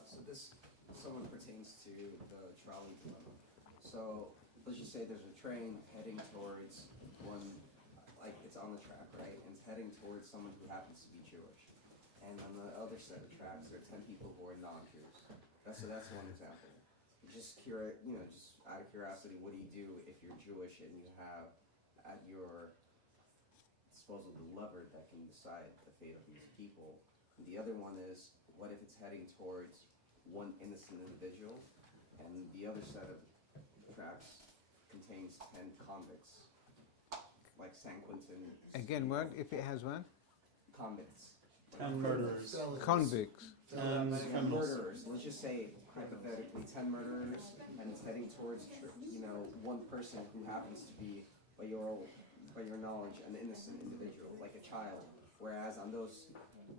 So this somewhat pertains to the trolley dilemma. So let's just say there's a train heading towards one, like it's on the track, right? And it's heading towards someone who happens to be Jewish. And on the other set of tracks, there are 10 people who are non-Jews. So that's one example. Just out of curiosity, what do you do if you're Jewish and you have at your disposal the lever that can decide the fate of these people? And the other one is, what if it's heading towards one innocent individual and the other set of tracks contains 10 convicts, like San Quentin? Again, what? If it has what? Convicts. 10 murderers. Convicts. 10 criminals. Murderers. Let's just say, hypothetically, 10 murderers, and it's heading towards, one person who happens to be, by your knowledge, an innocent individual, like a child. Whereas on those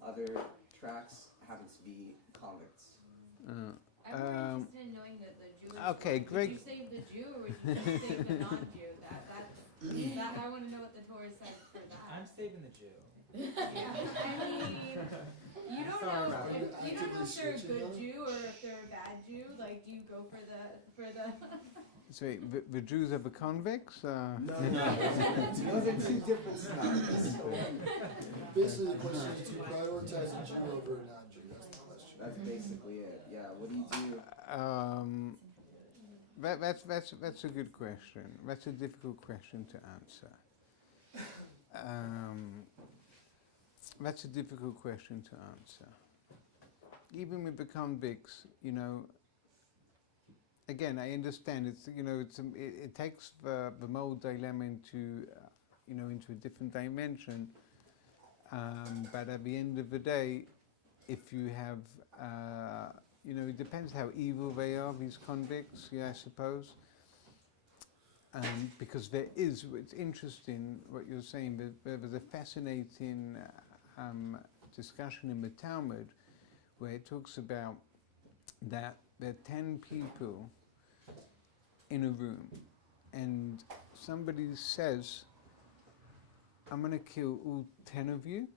other tracks, happens to be convicts. I'm more interested in knowing the Jewish. Okay, great. Did you save the Jew or did you save the non-Jew? That I want to know what the Torah says for that. I'm saving the Jew. Yeah, I mean, you don't Sorry, know Rabbi. if they're a good Jew or if they're a bad Jew. Like, do you go for the? So the Jews are the convicts? No. Those are two different styles. Basically, the question is, do you prioritize a Jew over a non-Jew? That's the question. That's basically it. Yeah. What do you do? That's a good question. That's a difficult question to answer. That's a difficult question to answer. Even with the convicts, again, I understand it takes the moral dilemma into a different dimension. But at the end of the day, if you have, it depends how evil they are, these convicts, I suppose. Because it's interesting what you're saying, but there was a fascinating discussion in the Talmud where it talks about that there are 10 people in a room and somebody says, I'm going to kill all 10 of you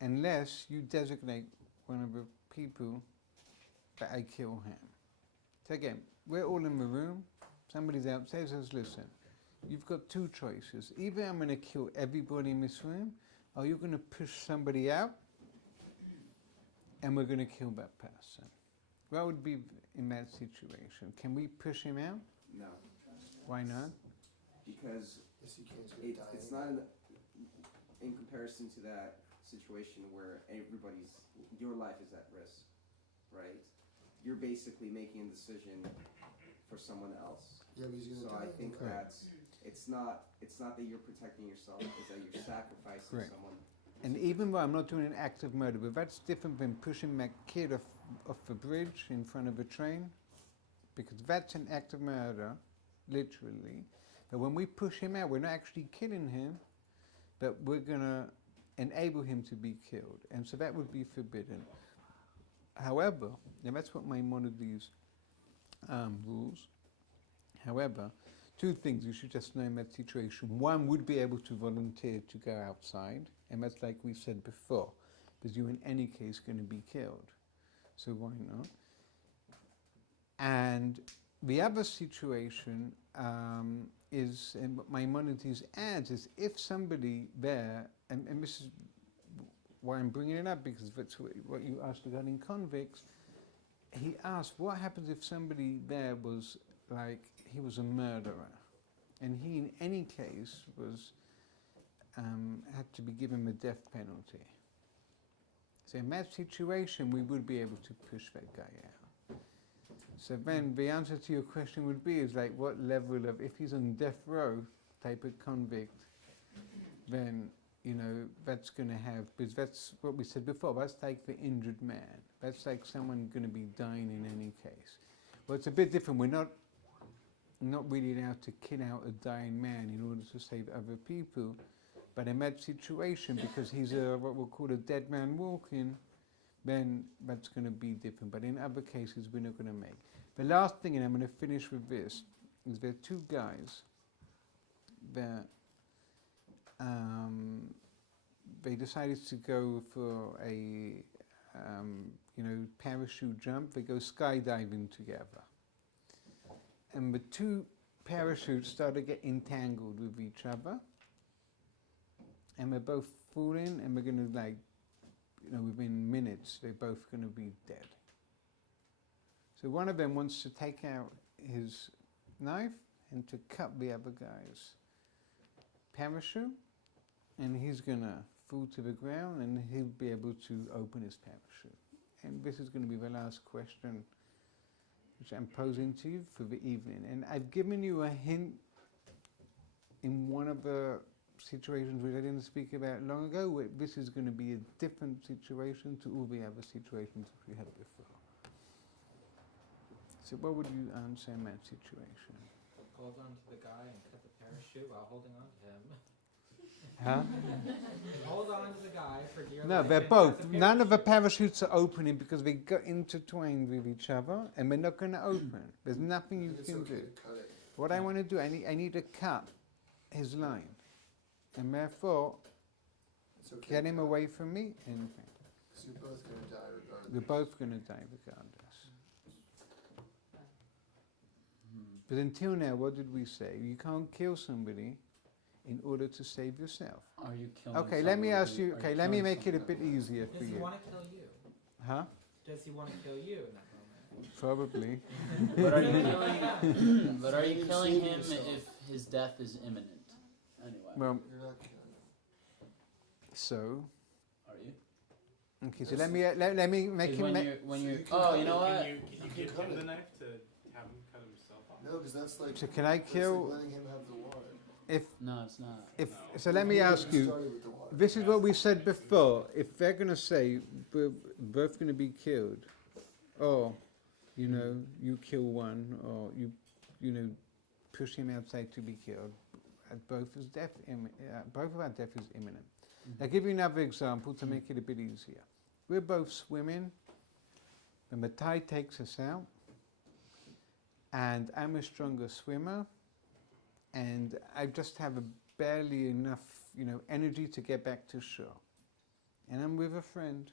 unless you designate one of the people that I kill him. So again, we're all in the room, somebody's outside says, listen, you've got two choices. Either I'm going to kill everybody in this room, or you're going to push somebody out and we're going to kill that person. What would be in that situation? Can we push him out? No. Why not? Because it's not in comparison to that situation where your life is at risk, right? You're basically making a decision for someone else. Yeah, but he's gonna so die. I think it's not that you're protecting yourself, it's that you're sacrificing Correct. someone. And even though I'm not doing an act of murder, but that's different than pushing that kid off the bridge in front of a train, because that's an act of murder, literally. But when we push him out, we're not actually killing him, but we're going to enable him to be killed. And so that would be forbidden. However, and that's what Maimonides rules. However, two things you should just know in that situation. One would be able to volunteer to go outside, and that's like we said before, because you're in any case going to be killed. So why not? And the other situation is, and what Maimonides adds, is if somebody there, and this is why I'm bringing it up, because that's what you asked regarding convicts, he asked, what happens if somebody there was like, he was a murderer, and he in any case was, had to be given the death penalty. So in that situation, we would be able to push that guy out. So then the answer to your question would be, is like what level of, if he's on death row type of convict, then, you know, that's going to have, because that's what we said before, that's like the injured man. That's like someone going to be dying in any case. Well, it's a bit different. We're not really allowed to kill out a dying man in order to save other people. But in that situation, because he's what we'll call a dead man walking, then that's going to be different. But in other cases, we're not going to make. The last thing, and I'm going to finish with this, is there are two guys that they decided to go for a parachute jump. They go skydiving together, and the two parachutes started to get entangled with each other, and they're both falling, and we're going to within minutes they're both going to be dead. So one of them wants to take out his knife and to cut the other guy's parachute, and he's going to fall to the ground, and he'll be able to open his parachute. And this is going to be the last question which I'm posing to you for the evening. And I've given you a hint in one of the situations which I didn't speak about long ago, where this is going to be a different situation to all the other situations that we had before. So what would you answer in that situation? Hold on to the guy and cut the parachute while holding on to him. Huh? Hold on to the guy for dear No, life they're and both. cut the None of the parachute. parachutes are opening because they got intertwined with each other, and they're not going to open. There's nothing you It's can okay do. to cut it. What I want to do, I need to cut his line, and therefore It's okay. get him away from me. And So you're both going to die regardless. we're both going to die regardless. But until now, what did we say? You can't kill somebody in order to save yourself. Are you killing? Okay, let me ask you. are Okay, let me killing make it a someone? bit easier for Does he you. want to kill you? Huh? Does he want to kill you in that moment? Probably. But are you killing? But are you Saving killing him yourself. if his death is imminent? Anyway, Well, You're not killing him. so. are you? Okay, so let me make 'Cause him. when So you're you can oh, cut you it. know what? Can you can give cut him it. the knife to have him cut himself off? No, because that's like. So can I that's kill? like letting him have the water. If No, it's not. so, let me ask you. Started with the water. This is what we said before. If they're going to say we're both going to be killed, or you kill one, or you push him outside to be killed, both of our death is imminent. I'll give you another example to make it a bit easier. We're both swimming, and the tide takes us out, and I'm a stronger swimmer, and I just have barely enough, energy to get back to shore. And I'm with a friend,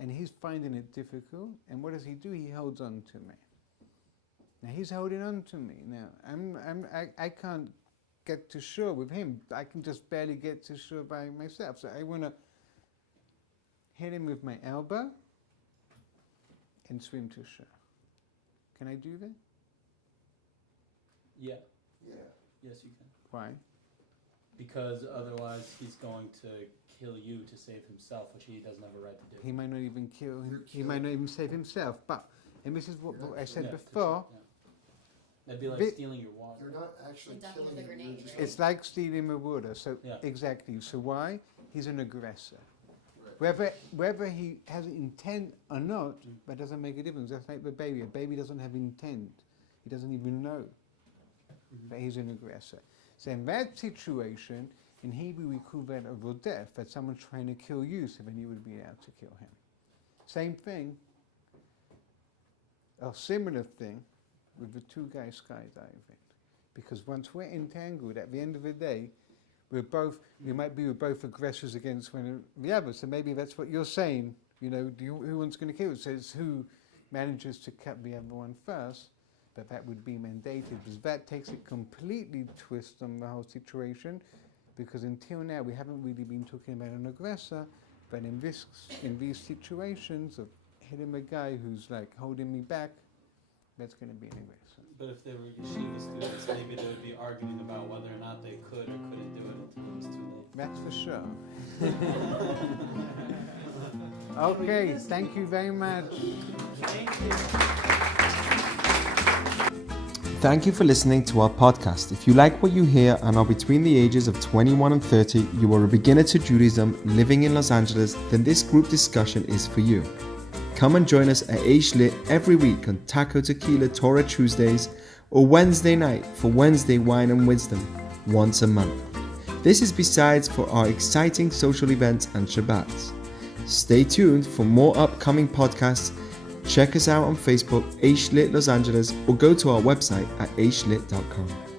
and he's finding it difficult, and what does he do? He holds on to me. Now he's holding on to me. Now I can't get to shore with him. I can just barely get to shore by myself. So I want to hit him with my elbow and swim to shore. Can I do that? Yeah. Yeah. Yes, you can. Why? Because otherwise, he's going to kill you to save himself, which he doesn't have a right to do. He might not even kill him. You're He might not even save himself. But, and this is what You're not I said Yeah, before. yeah. That'd be like Thi- stealing your water. You're not actually And ducking killing with a him. grenade, You're just right? It's like stealing the water. So Yeah. exactly. So why? He's an aggressor. Right. Whether he has intent or not, that doesn't make a difference. That's like the baby. A baby doesn't have intent. He doesn't even know that he's an aggressor. So in that situation, in Hebrew we call that a rodef, that someone's trying to kill you, so then you would be allowed to kill him. Same thing, a similar thing with the two guys skydiving. Because once we're entangled, at the end of the day, we're both aggressors against one or the other. So maybe that's what you're saying. Who one's going to kill? So it's who manages to cut the other one first. But that would be mandated, because that takes a completely twist on the whole situation. Because until now we haven't really been talking about an aggressor, but in these situations of hitting a guy who's like holding me back, that's going to be an aggressor. But if they were yeshiva students, maybe they would be arguing about whether or not they could or couldn't do it until it was too late. That's for sure. Okay, thank you very much. Thank you. Thank you for listening to our podcast. If you like what you hear and are between the ages of 21 and 30, you are a beginner to Judaism living in Los Angeles, then this group discussion is for you. Come and join us at Lit every week on Taco Tequila Torah Tuesdays or Wednesday night for Wednesday Wine and Wisdom once a month. This is besides for our exciting social events and Shabbats. Stay tuned for more upcoming podcasts. Check us out on Facebook, Lit Los Angeles, or go to our website at lit.com.